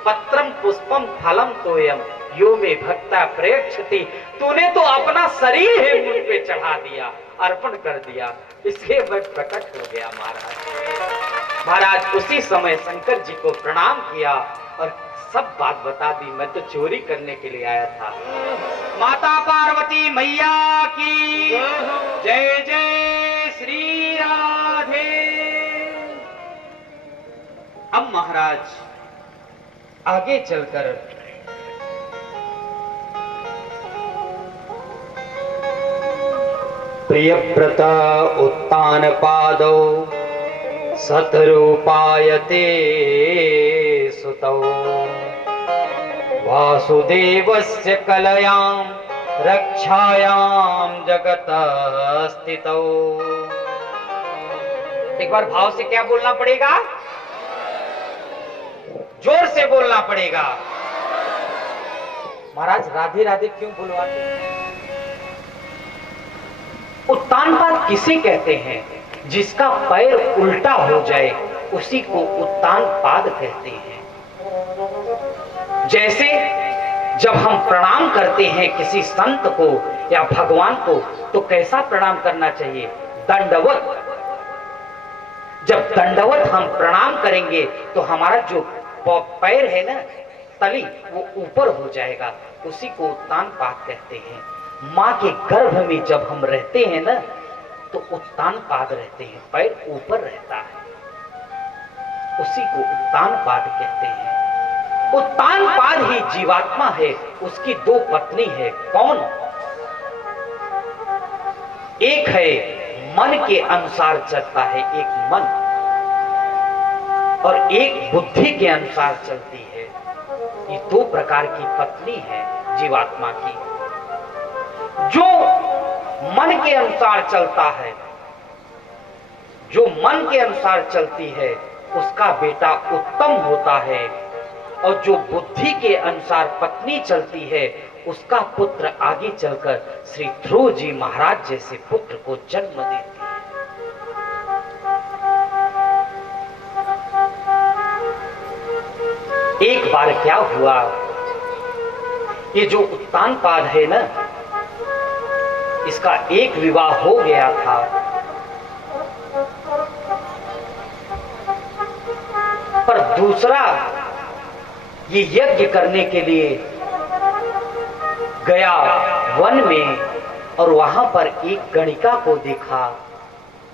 पत्रम पुष्पम फलम तोयम यो में भक्ता प्रेक्षति। तूने तो अपना शरीर ही मुझ पे चढ़ा दिया, अर्पण कर दिया, इसलिए मैं प्रकट हो गया महाराज। महाराज उसी समय शंकर जी को प्रणाम किया और सब बात बता दी, मैं तो चोरी करने के लिए आया था। माता पार्वती मैया की जय जय श्री राधे। अब महाराज आगे चलकर प्रियव्रत उत्तानपादौ सतरूपायते सुतौ वासुदेवस्य कलयां रक्षायां जगत स्थितौ। एक बार भाव से क्या बोलना पड़ेगा? जोर से बोलना पड़ेगा। महाराज राधे राधे क्यों बुलवाते हैं? उत्तानपाद किसे कहते हैं? जिसका पैर उल्टा हो जाए उसी को उत्तानपाद कहते हैं। जैसे जब हम प्रणाम करते हैं किसी संत को या भगवान को तो कैसा प्रणाम करना चाहिए? दंडवत। जब दंडवत हम प्रणाम करेंगे तो हमारा जो पैर है ना, तली, वो ऊपर हो जाएगा, उसी को उत्तानपाद कहते हैं। माँ के गर्भ में जब हम रहते हैं ना तो उत्तानपाद रहते हैं, पैर ऊपर रहता है, उसी को उत्तानपाद कहते हैं। उत्तानपाद ही जीवात्मा है, उसकी दो पत्नी है। कौन? एक है मन के अनुसार चलता है, एक मन, और एक बुद्धि के अनुसार चलती है। ये दो प्रकार की पत्नी है जीवात्मा की। जो मन के अनुसार चलता है, जो मन के अनुसार चलती है, उसका बेटा उत्तम होता है, और जो बुद्धि के अनुसार पत्नी चलती है उसका पुत्र आगे चलकर श्री ध्रुव जी महाराज जैसे पुत्र को जन्म देती है। एक बार क्या हुआ, ये जो उत्तानपाद है ना, इसका एक विवाह हो गया था, पर दूसरा ये यज्ञ करने के लिए गया वन में और वहां पर एक गणिका को देखा।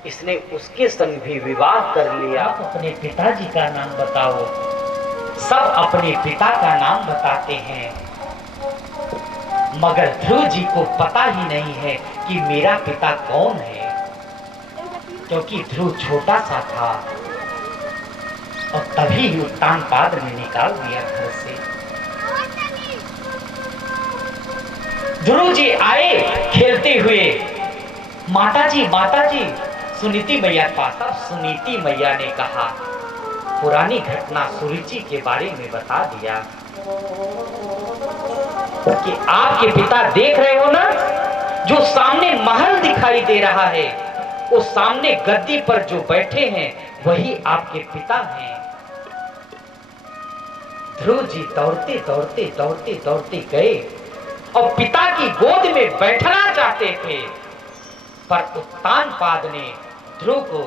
इसने उसके संग भी विवाह कर लिया। आप अपने पिताजी का नाम बताओ। सब अपने पिता का नाम बताते हैं, मगर ध्रुव जी को पता ही नहीं है कि मेरा पिता कौन है, क्योंकि ध्रुव छोटा सा था और तभी उत्तानपाद ने निकाल दिया घर से। ध्रुव जी आए खेलते हुए, माता जी सुनीति मैया के पास। अब सुनीति मैया ने कहा, पुरानी घटना सुरुचि के बारे में बता दिया कि आपके पिता देख रहे हो ना, जो सामने महल दिखाई दे रहा है, वो सामने गद्दी पर जो बैठे हैं वही आपके पिता हैं। ध्रुव जी दौड़ते दौड़ते दौड़ते दौड़ते गए और पिता की गोद में बैठना चाहते थे, पर उत्तानपाद ने ध्रुव को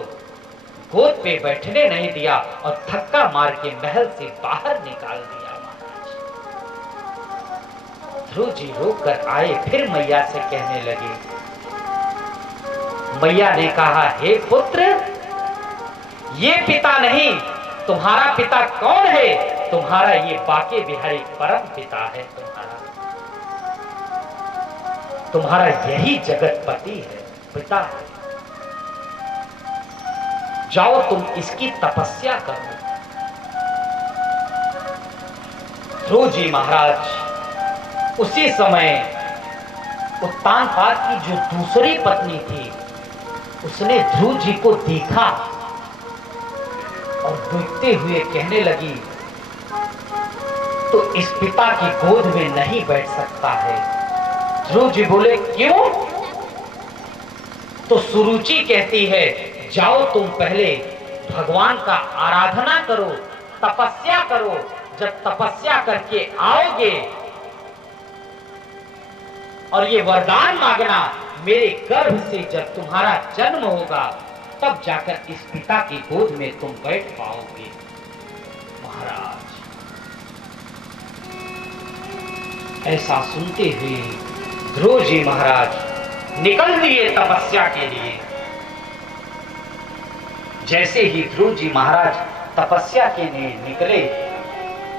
गोद पे बैठने नहीं दिया और धक्का मार के महल से बाहर निकाल दिया। ध्रुव जी रोक कर आए, फिर मैया से कहने लगे। मैया ने कहा, हे पुत्र, ये पिता नहीं, तुम्हारा पिता कौन है? तुम्हारा ये बाके बिहारी परम पिता है। तुम्हारा यही जगतपति है, पिता है। जाओ तुम इसकी तपस्या करो। ध्रुव जी महाराज उसी समय उत्तानपाद की जो दूसरी पत्नी थी, उसने ध्रुव जी को देखा और देखते हुए कहने लगी, तो इस पिता की गोद में नहीं बैठ सकता है। ध्रुव जी बोले, क्यों? तो सुरुचि कहती है, जाओ तुम पहले भगवान का आराधना करो, तपस्या करो। जब तपस्या करके आओगे और ये वरदान मांगना, मेरे गर्भ से जब तुम्हारा जन्म होगा तब जाकर इस पिता की गोद में तुम बैठ पाओगे। महाराज ऐसा सुनते हुए ध्रुव जी महाराज निकल दिए तपस्या के लिए। जैसे ही ध्रुव जी महाराज तपस्या के लिए निकले,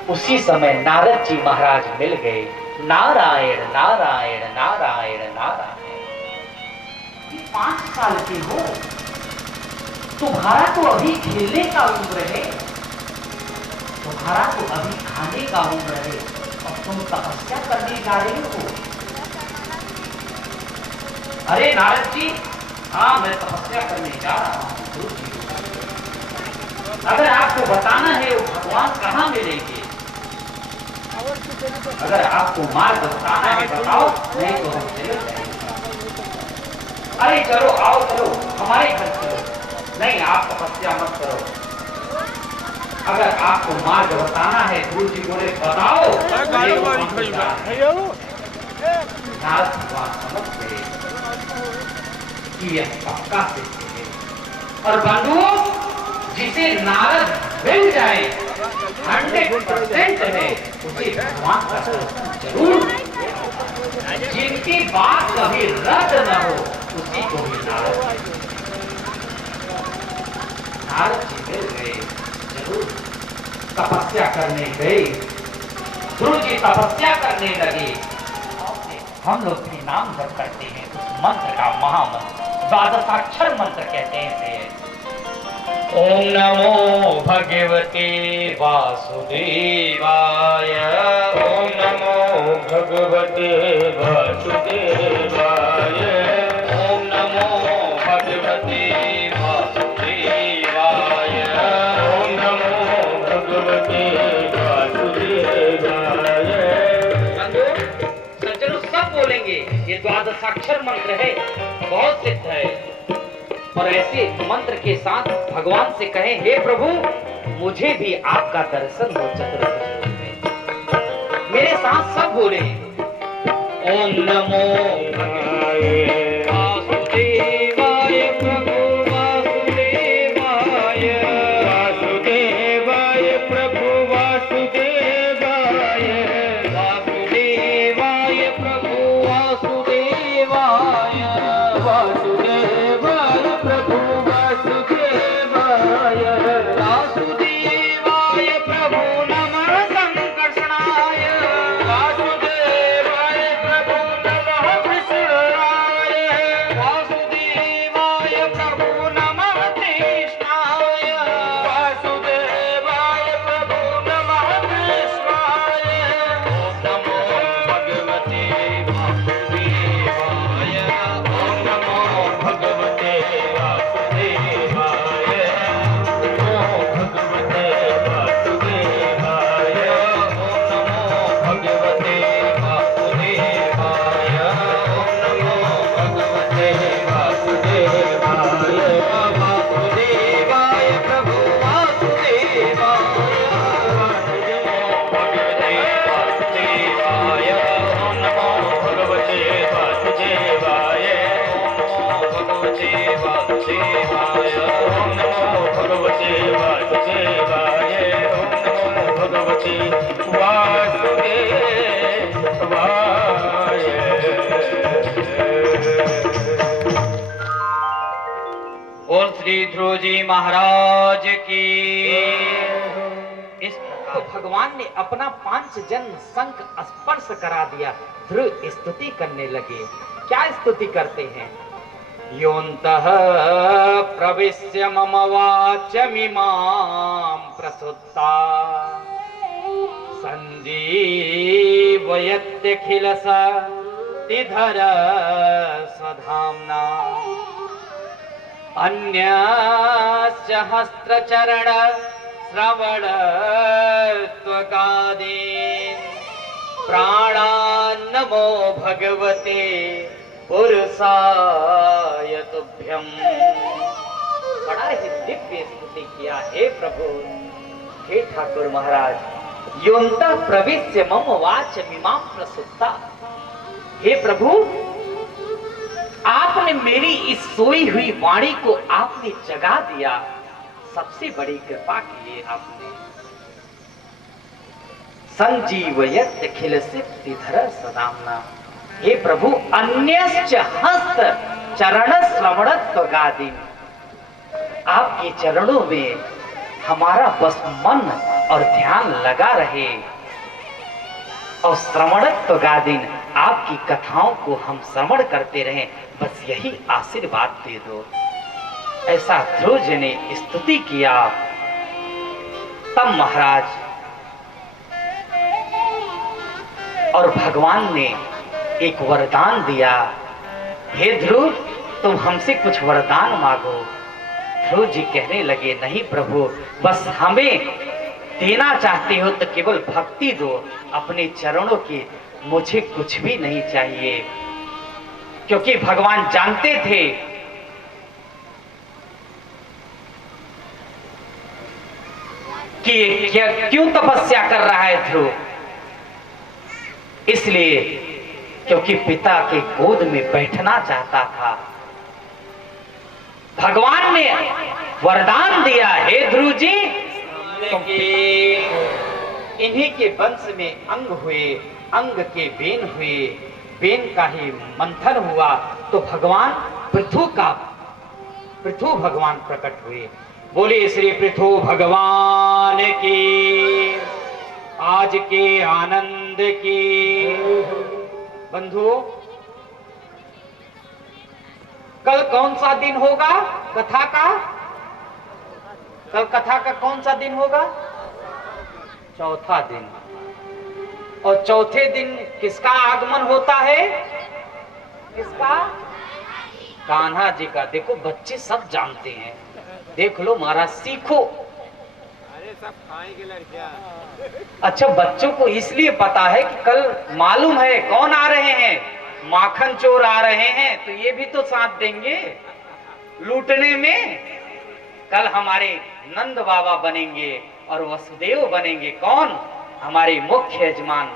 उसी समय नारद जी महाराज मिल गए। नारायण नारायण नारायण नारायण। 5 साल के हो, तुम्हारा तो अभी खेलने का उम्र है, तुम्हारा तो अभी खाने का उम्र है, और तुम तपस्या करने जा रहे हो। अरे नारद जी, हाँ मैं तपस्या करने जा रहा हूँ। अगर आपको बताना है वो भगवान कहाँ मिलेंगे, अगर आपको मार्ग बताना है बताओ, नहीं तो हम चले जाएंगे। अरे चलो आओ, चलो हमारे घर चलो। नहीं, आप तपस्या मत करो, अगर आपको मार्ग बताना है, गुरु जी बोले बताओ। नारद भगवान समझ गए कि यह पक्का सिद्ध है, और बंधु जिसे नारद मिल जाए 100% है, उसे भगवान का दर्शन जरूर। जिनकी बात कभी रद्द न हो, उसी को भी नारद जी मिल गए जरूर। तपस्या करने गए, गुरु जी तपस्या करने लगे। हम लोग भी नाम जप करते हैं उस मंत्र का, महामंत्र 12 मंत्र कहते हैं। ओम नमो भगवते वासुदेवाय। ओम नमो भगवते वासुदेवाय। ओम नमो भगवते वासुदेवाय। ओम नमो भगवते वासुदेवाय। सज्जनों सब बोलेंगे, ये 12 मंत्र है, बहुत सिद्ध है। और ऐसे मंत्र के साथ भगवान से कहें, हे प्रभु मुझे भी आपका दर्शन हो चतुर्भुज में। मेरे साथ सब बोले, ओम नमो वासुदेवाय प्रभु वासुदेवाय। वासुदेवाय प्रभु वासुदेवाय। वासुदेवाय प्रभु वासुदेवाय। वासुदेवाय प्रभु वासुदेवाय। वासुदेवाय प्रभु नमः संकर्षणाय। वासुदेवाय प्रभु नमः कृष्णाय। वासुदेवाय प्रभु नमः कृष्णाय। वासुदेवाय प्रभु नमः कृष्णाय। ओम नमो भगवते वासुदेवाय। ओम नमो भगवते वासुदेवाय। ओम भगवते वासुदेवाय। ओम नमो भगवते वासुदेवाय। ओम नमो भगवते वासुदेवाय। वासुदेवाय प्रभु वासुदेवाय। भगवते वासुदेवाय। ओम नमो भगवते वासुदेवाय। भगवते वासुदेवाय। ओम नमो भगवते वासुदेवाय। ओम नमो भगवते वासुदेवाय। बोल श्री ध्रुव जी महाराज की। इस प्रकार भगवान ने अपना 5 जन्म शंख स्पर्श करा दिया। ध्रुव स्तुति करने लगे। क्या स्तुति करते हैं? योऽन्तः प्रविश्य मम वाचमिमां प्रसुप्ता संजीवयत्यखिल शक्तिधर स्वधाम्ना। अन्यस्य हस्त्रचरण श्रवण त्वगादीन् प्राणान्नमो भगवते पुरुषाय तुभ्यं। बड़ा ही दिव्य स्तुति किया। हे प्रभु, हे ठाकुर महाराज, योऽन्तः प्रविश्य मम वाचमिमां प्रसुप्ता। हे प्रभु, आपने मेरी इस सोई हुई वाणी को आपने जगा दिया। सबसे बड़ी कृपा की है आपने। संजीवयत अखिल सिद्धिधर सदाम्ना। हे प्रभु, अन्यश्च हस्त चरण श्रवणत्वगादि। आपके चरणों में हमारा बस मन और ध्यान लगा रहे। और श्रवणत्वगादीन आपकी कथाओं को हम श्रवण करते रहें, बस यही आशीर्वाद दे दो। ऐसा ध्रुव जी ने स्तुति किया। तब महाराज और भगवान ने एक वरदान दिया, हे ध्रुव तुम हमसे कुछ वरदान मांगो। ध्रुव जी कहने लगे, नहीं प्रभु, बस हमें देना चाहते हो तो केवल भक्ति दो, अपने चरणों की मुझे कुछ भी नहीं चाहिए। क्योंकि भगवान जानते थे कि क्यों तपस्या कर रहा है ध्रुव, इसलिए क्योंकि पिता के गोद में बैठना चाहता था। भगवान ने वरदान दिया, हे ध्रुव जी तुम इन्हीं के वंश में अंग हुए, अंग के बेन हुए, बेन का ही मंथन हुआ तो भगवान पृथु भगवान प्रकट हुए। बोले श्री पृथु भगवान की, आज के आनंद की। बंधुओं, कल कौन सा दिन होगा कथा का? कल कथा का कौन सा दिन होगा? चौथा दिन। और चौथे दिन किसका आगमन होता है? किसका? कान्हा जी का। देखो बच्चे सब जानते हैं, देख लो महाराज, सीखो। अरे सब खाएंगे लड़कियां। अच्छा, बच्चों को इसलिए पता है कि कल मालूम है कौन आ रहे हैं, माखन चोर आ रहे हैं, तो ये भी तो साथ देंगे लूटने में। कल हमारे नंद बाबा बनेंगे और वसुदेव बनेंगे। कौन? हमारे मुख्य यजमान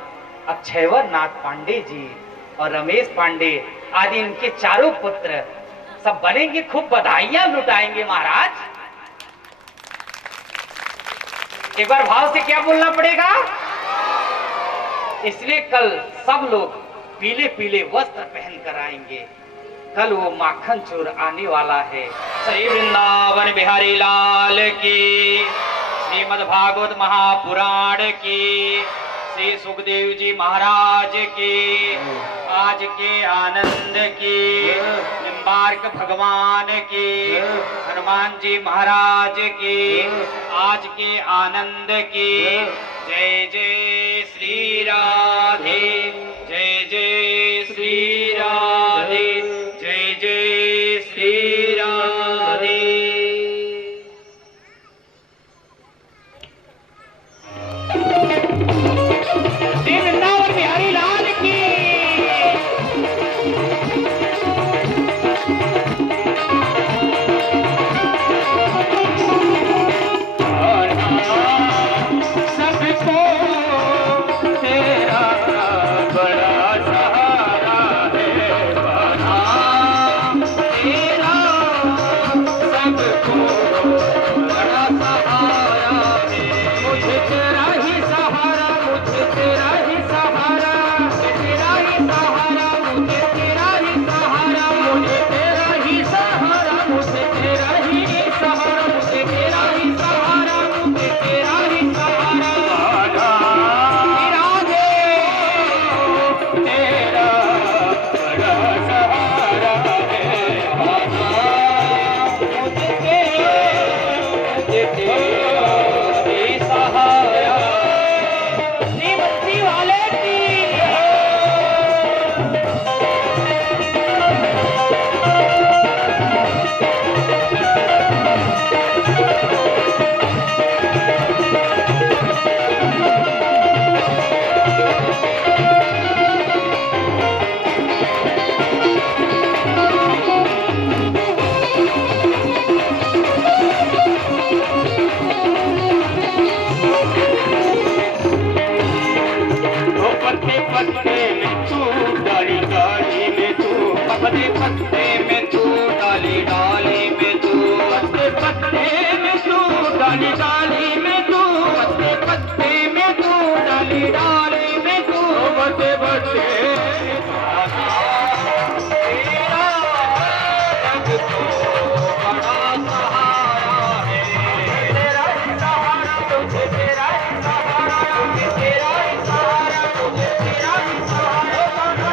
अक्षयवर नाथ पांडे जी और रमेश पांडे आदि, इनके चारों पुत्र सब बनेंगे। खूब बधाइयां लुटाएंगे महाराज। एक बार भाव से क्या बोलना पड़ेगा? इसलिए कल सब लोग पीले पीले वस्त्र पहन कर आएंगे। कल वो माखन चोर आने वाला है। श्री वृंदावन बिहारी लाल की, श्रीमद् भागवत महापुराण की, श्री सुखदेव जी महाराज की, आज के आनंद की, निम्बार्क भगवान की, हनुमान जी महाराज की, आज के आनंद की। जय जय श्री राधे, जय जय श्री राधे, जय जय श्री राधे। वृंदावन बिहारी लाल की। सबको तेरा बड़ा सहारा है, बड़ा तेरा सबको बड़ा सहारा है। मुझे तेरा ही सहारा, मुझे तेरा ही सहारा, तेरा ही सहारा, मुझे तेरा ही सहारा, मुझे तेरा ही सहारा, मुझे तेरा ही सहारा, मुझे तेरा ही सहारा, मुझे तेरा ही सहारा। राधे तेरा बड़ा सहारा है, मुझे तेरा ही सहारा। श्रीमती वाले की पत्ते पत्ते में तू, डाली डाली में तू, पत्ते पत्ते में तू, डाली डाली में तू, पत्ते पत्ते में तू, डाली डाली में तू, पत्ते पत्ते में तू, डाली डाली में तू, पत्ते पत्ते तेरा ही सहारा, मुझे तेरा ही सहारा, मुझे तेरा ही सहारा,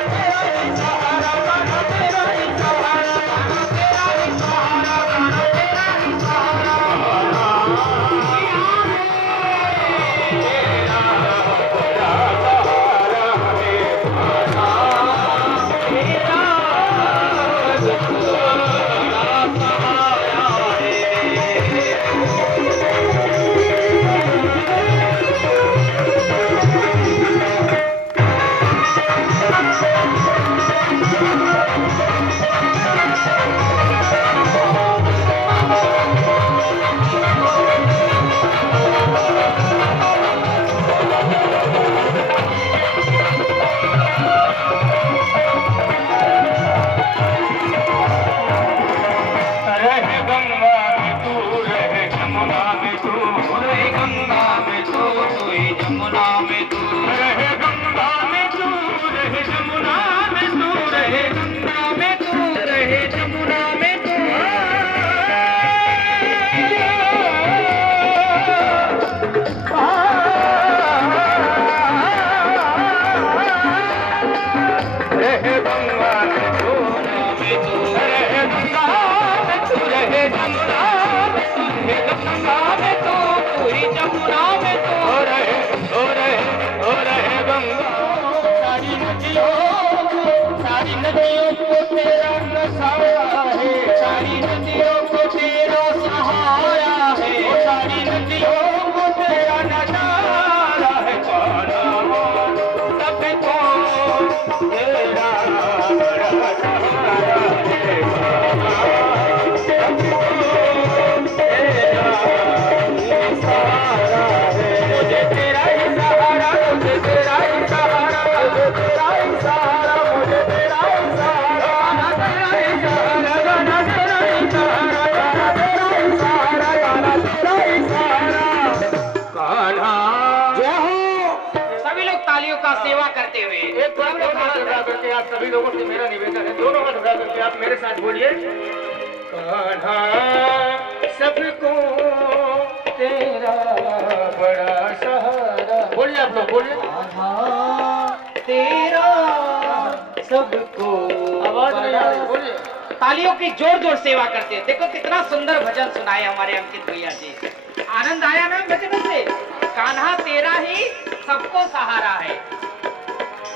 मुझे रंग साया है, सारी नदियों को तेरा सहारा है, सारी नदियों को तेरा नजारा है, कान्हा सबको तेरा बड़ा सहारा है, सबको तेरा सहारा है, मुझे तेरा ही सहारा, मुझे तेरा ही सहारा, मुझे तेरा ही सहारा, मुझे तेरा ही सहारा, गाना तेरा ही सहारा, गाना तेरा ही सहारा, गाना तेरा ही सहारा, गाना तेरा ही सहारा, कान्हा जय हो। सभी लोग तालियों का सेवा करते हुए एक बार दोनों हाथ उठा करके आप सभी लोगों से मेरा निवेदन है, दोनों हाथ उठा करके आप मेरे साथ बोलिए, कान्हा सबको तेरा बड़ा सहारा। बोलिए आप लोग, बोलिए। तेरा सबको आवाज नहीं आ रही, बोलिए। तालियों की जोर जोर सेवा करते हैं। देखो कितना सुंदर भजन सुनाए हमारे अंकित भैया जी। आनंद आया ना भजन से? कान्हा तेरा ही सबको सहारा है।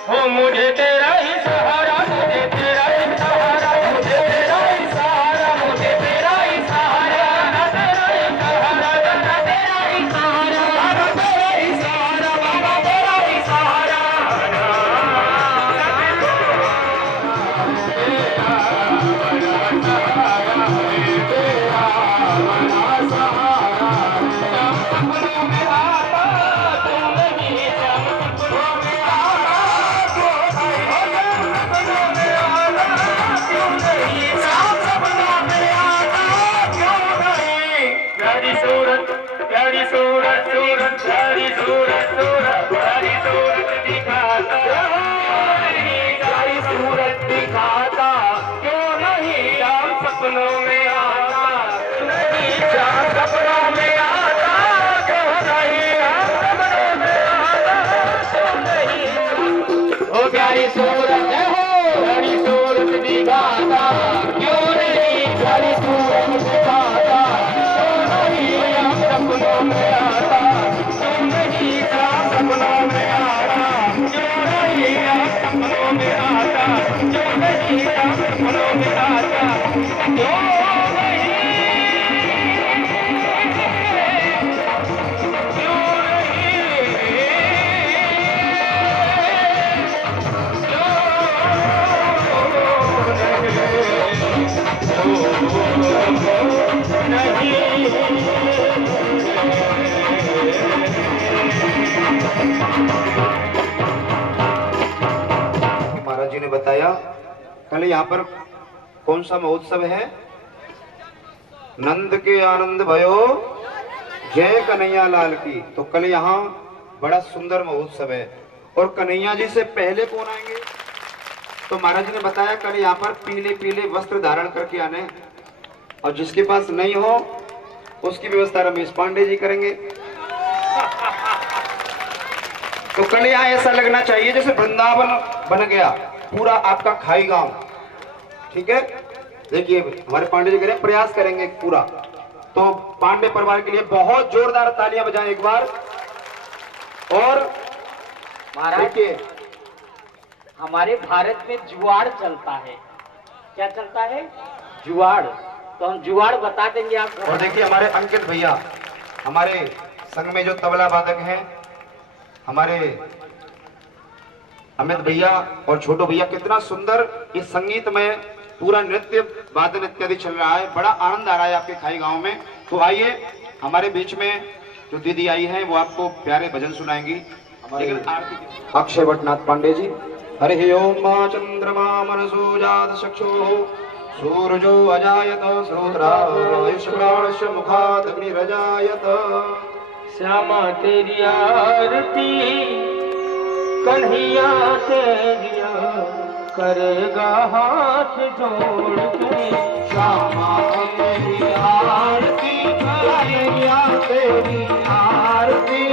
हो मुझे तेरा ही सहारा, मुझे तेरा ही सहारा, मुझे तेरा ही सहारा, मुझे तेरा ही सहारा, गाना तेरा ही सहारा, गाना तेरा ही सहारा, गाना तेरा ही सहारा, गाना तेरा ही सहारा, प्यारी सूरत, प्यारी सूरत, सूरत, प्यारी सूरत, सूरत, प्यारी सूरत दिखाता, प्यारी सूरत दिखाता, क्यों नहीं शाम सपनों में आता, नहीं शाम सपनों में आता, क्यों नहीं शाम सपनों में आता, क्यों नहीं। ओ प्यारी सूरत है हो, प्यारी सूरत दिखाता, क्यों नहीं प्यारी सूरत दिखाता, क्यों नहीं शाम सपनों में आता, क्यों नहीं शाम सपनों में आता, क्यों नहीं शाम सपनों में आता, क्यों नहीं शाम सपनों में आता, क्यों महाराज जी ने बताया कल यहाँ पर कौन सा महोत्सव है? नंद के आनंद भयो जय कन्हैया लाल की। तो कल यहाँ बड़ा सुंदर महोत्सव है। और कन्हैया जी से पहले कौन आएंगे? तो महाराज जी ने बताया कल यहाँ पर पीले पीले वस्त्र धारण करके आने, और जिसके पास नहीं हो उसकी व्यवस्था रमेश पांडे जी करेंगे। तो कल यहाँ ऐसा लगना चाहिए जैसे वृंदावन बन गया पूरा आपका खाई गांव। ठीक है, देखिए हमारे पांडे जी करें, प्रयास करेंगे पूरा। तो पांडे परिवार के लिए बहुत जोरदार तालियां बजाएं एक बार। और महाराज देखिए हमारे भारत में जुआड़ चलता है। क्या चलता है? जुआड़। तो हम जुआड़ बता देंगे आपको। और देखिए हमारे अंकित भैया, हमारे संघ में जो तबला वादक हैं, हमारे अमित भैया और छोटो भैया, कितना सुंदर इस संगीत में पूरा नृत्य वादन इत्यादि चल रहा है। बड़ा आनंद आ रहा है आपके खाई गांव में। तो आइए हमारे बीच में जो दीदी आई हैं वो आपको प्यारे भजन सुनाएंगी। हमारे अक्षय भट्टनाथ पांडे जी। हरि ओम मा चंद्रमा मनसो जात चक्षुः सूरजो अजायत श्रोत्रायुष्प्राणस्य मुखात् अग्निरजायत। श्यामा तेरी आरती कन्हैया तेरिया करेगा हाथ जोड़ के। श्यामा तेरी आरती कन्हैया तेरी आरती,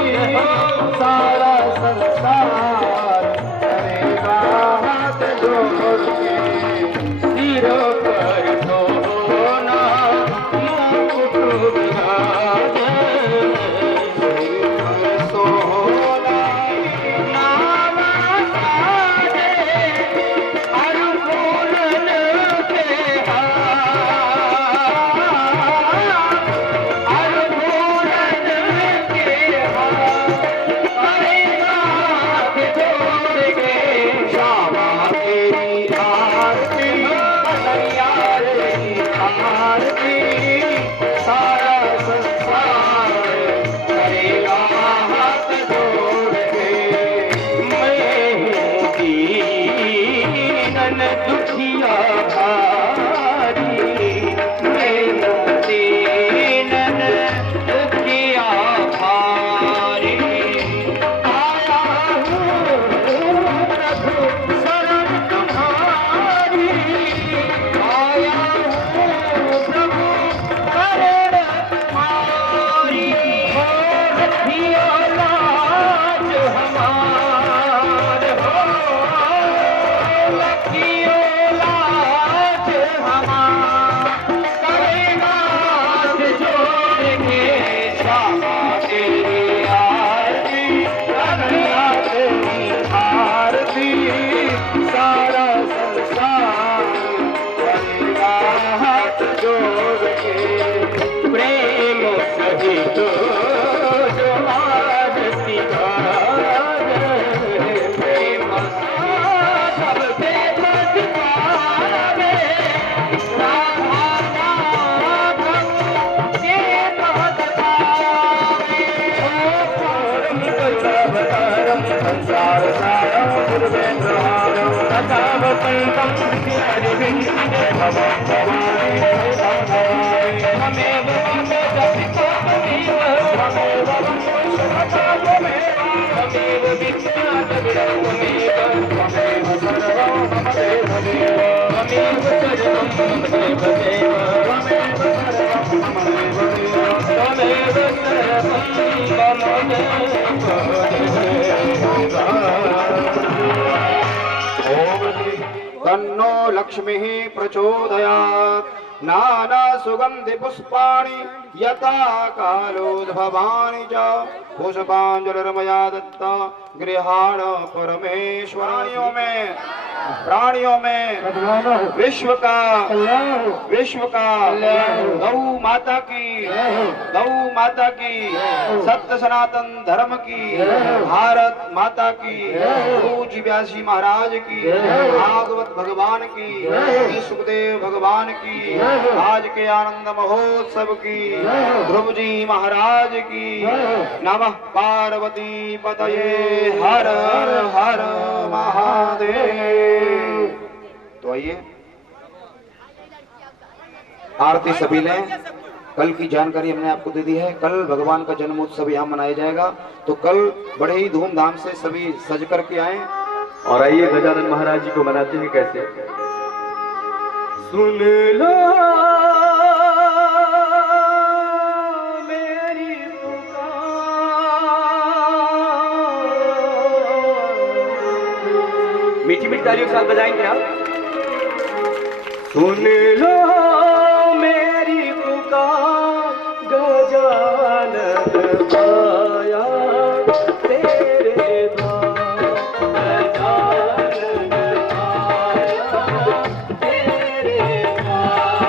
सारा संसार करेगा हाथ जोड़ के। सिरों पर सोना मुकुट विराजे, सोना नाम साजे हर फूल रखियो लाज हमार हो, रखियो लाज हमार। करेगा हाथ जोड़ के श्यामा तेरी आरती, कन्हैया तेरी आरती, सारा संसार करेगा हाथ जोड़ के। प्रेम सहित जो आरती गावे, प्रेम सबसे बदकावे, राधा माधव के पद पावे। परम कल्पतरम संसार सारम गुरुवेन्द्रहारम, तथावतंतम हरिविंदे भवं भवानि त्वमेव वन्दे जपितो त्वमेव, त्वमेव वन्दे सुभतो त्वमेव, त्वमेव विद्याधरं त्वमेव, त्वमेव सर्वं मम देवदेव, त्वमेव सर्वं मम देवदेव, त्वमेव सर्वं मम देवदेव, त्वमेव सर्वं मम देवदेव। तन्नो लक्ष्मीः प्रचोदयात्। नाना सुगंधि पुष्पाणि यथा कालोद्भवानि च, पुष्पांजलिर्मया दत्ता गृहाण परमेश्वराणियों में विश्व का गौ माता की सत्य सनातन धर्म की, भारत माता की, गुरुजी व्यासी महाराज की, भागवत भगवान की, सुखदेव भगवान की, आज के आनंद महोत्सव की, ध्रुव जी महाराज की। नमः पार्वती पतये, हर हर महादेव। तो आइए, आरती सभी ने, कल की जानकारी हमने आपको दे दी है। कल भगवान का जन्मोत्सव यहाँ मनाया जाएगा, तो कल बड़े ही धूमधाम से सभी सज करके आए। और आइए गजानन महाराज जी को मनाते हैं कैसे। सुन लो मेरी पुकार, मीठी मीठी तालियों के साथ बजाएंगे आप। सुन लो मेरी पुकार, गजानन आया तेरे द्वार, गजानन आया तेरे द्वार,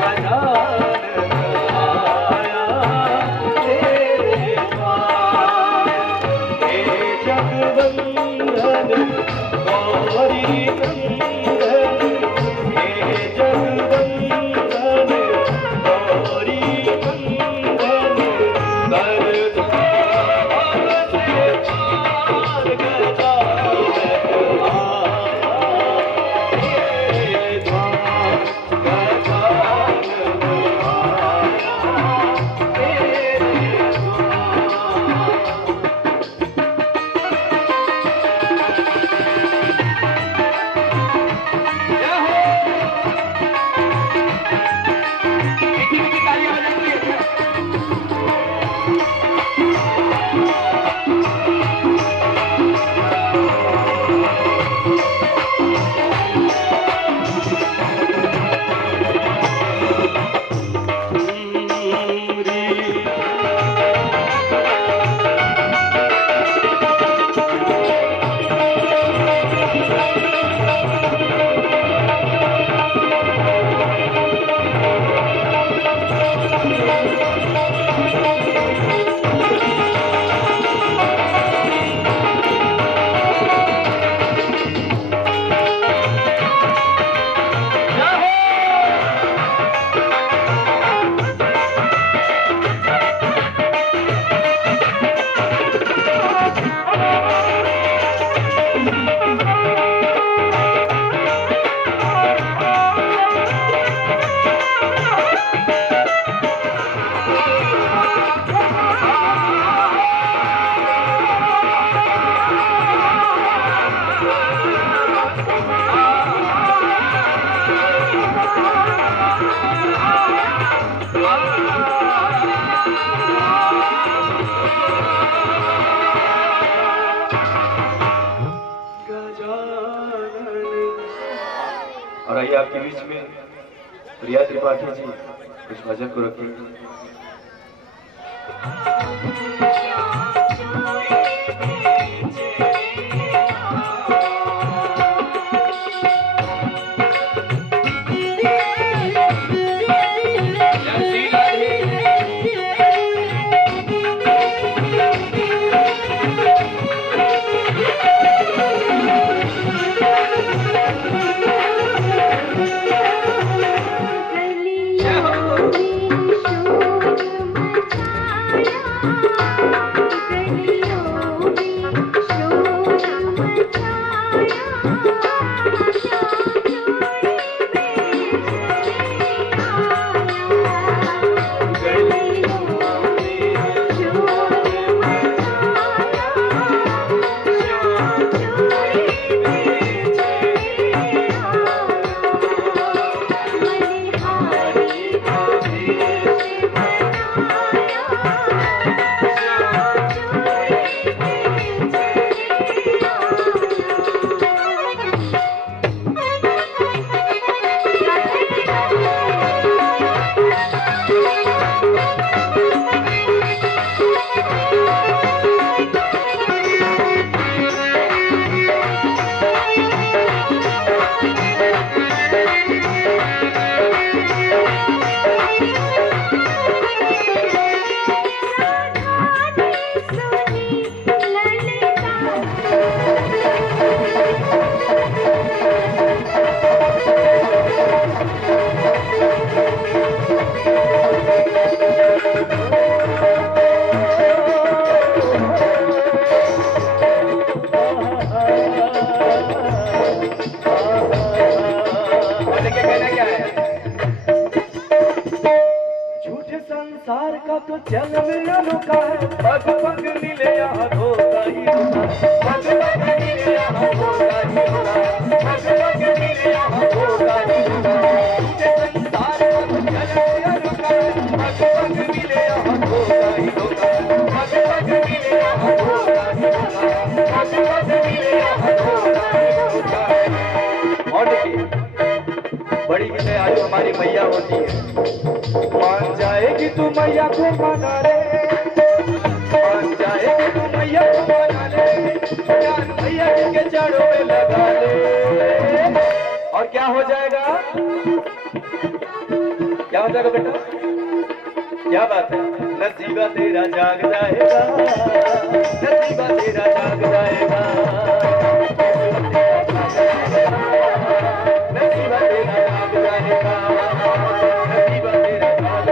गजानन आया तेरे द्वार। हे जगवंदन गौरी नंदन, हे जगवंदन गौरी नंदन, दर्द आपके बीच में प्रिया त्रिपाठी जी इस भजन को रखेंगे। संसार का तो जन्म अनोखा है, पग पग मिले यहाँ धोखा ही होगा, पग पग मिले यहाँ धोखा ही होगा, पग पग मिले यहाँ धोखा ही होगा। संसार का तो जन्म अनोखा है, पग पग मिले यहाँ धोखा ही होगा, पग पग मिले यहाँ धोखा ही होगा, पग पग मिले यहाँ धोखा ही होगा। और देखिए बड़ी की दयालु हमारी मैया होती है, मान जाएगी तू मैया को मना ले, मान जाएगी तू मैया को मना ले, ज्ञान मैया जी के चरणों में लगा ले। और क्या हो जाएगा, क्या हो जाएगा बेटा, क्या बात है, नसीबा तेरा जाग जाएगा, नसीबा तेरा जाग जाएगा, नसीबा तेरा जाग जाएगा, नसीबा तेरा जाग जाएगा, नसीबा तेरा जाग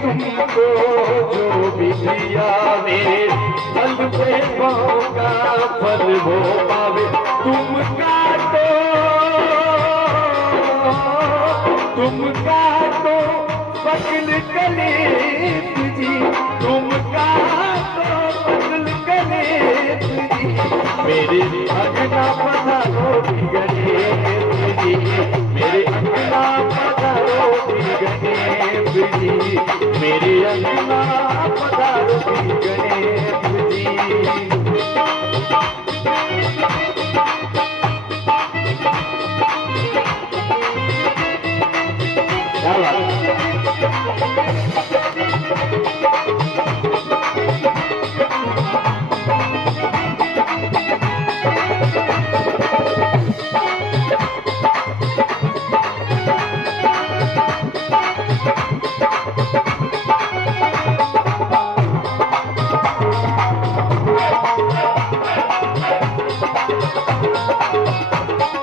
तुमको जो भी दिया मेरे फल पे होगा, फल वो पावे। तुम काटो बगल कली जी, तुम काटो मेरे अंगना पधारो गणेश जी, मेरे अंगना पधारो गणेश जी, मेरे अंगना पधारो गणेश जी। क्या बात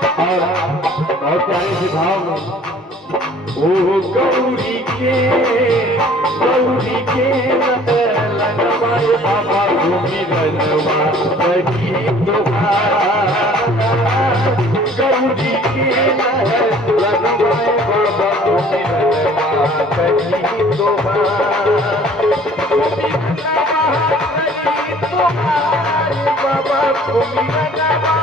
और प्यारे से भाव में ओ गौरी के लगवाए बाबा भूमि लगवा करी गौरी के लगवाए बाबा भूमि लगवा करी बाबा भूमि लगवा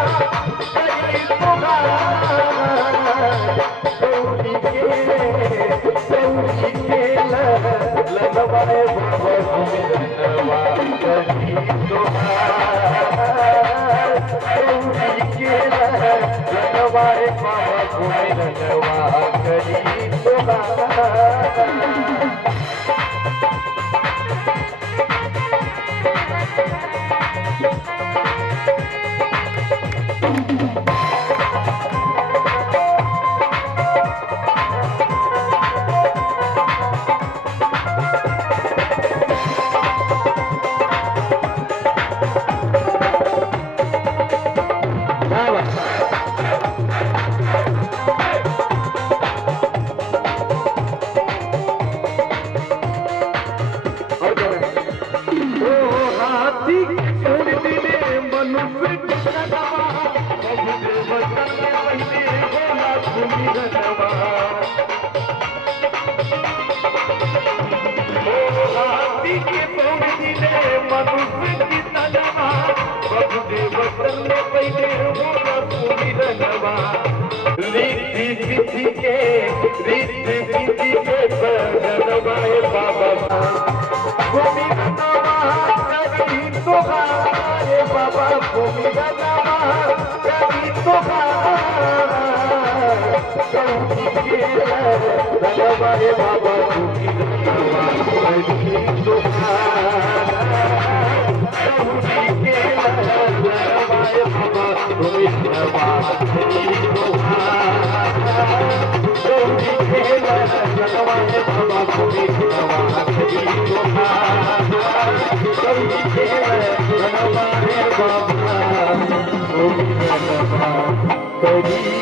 लगवाए बाबा भूमि लगवा करी लगवाए बाबा भूमि लगवा करी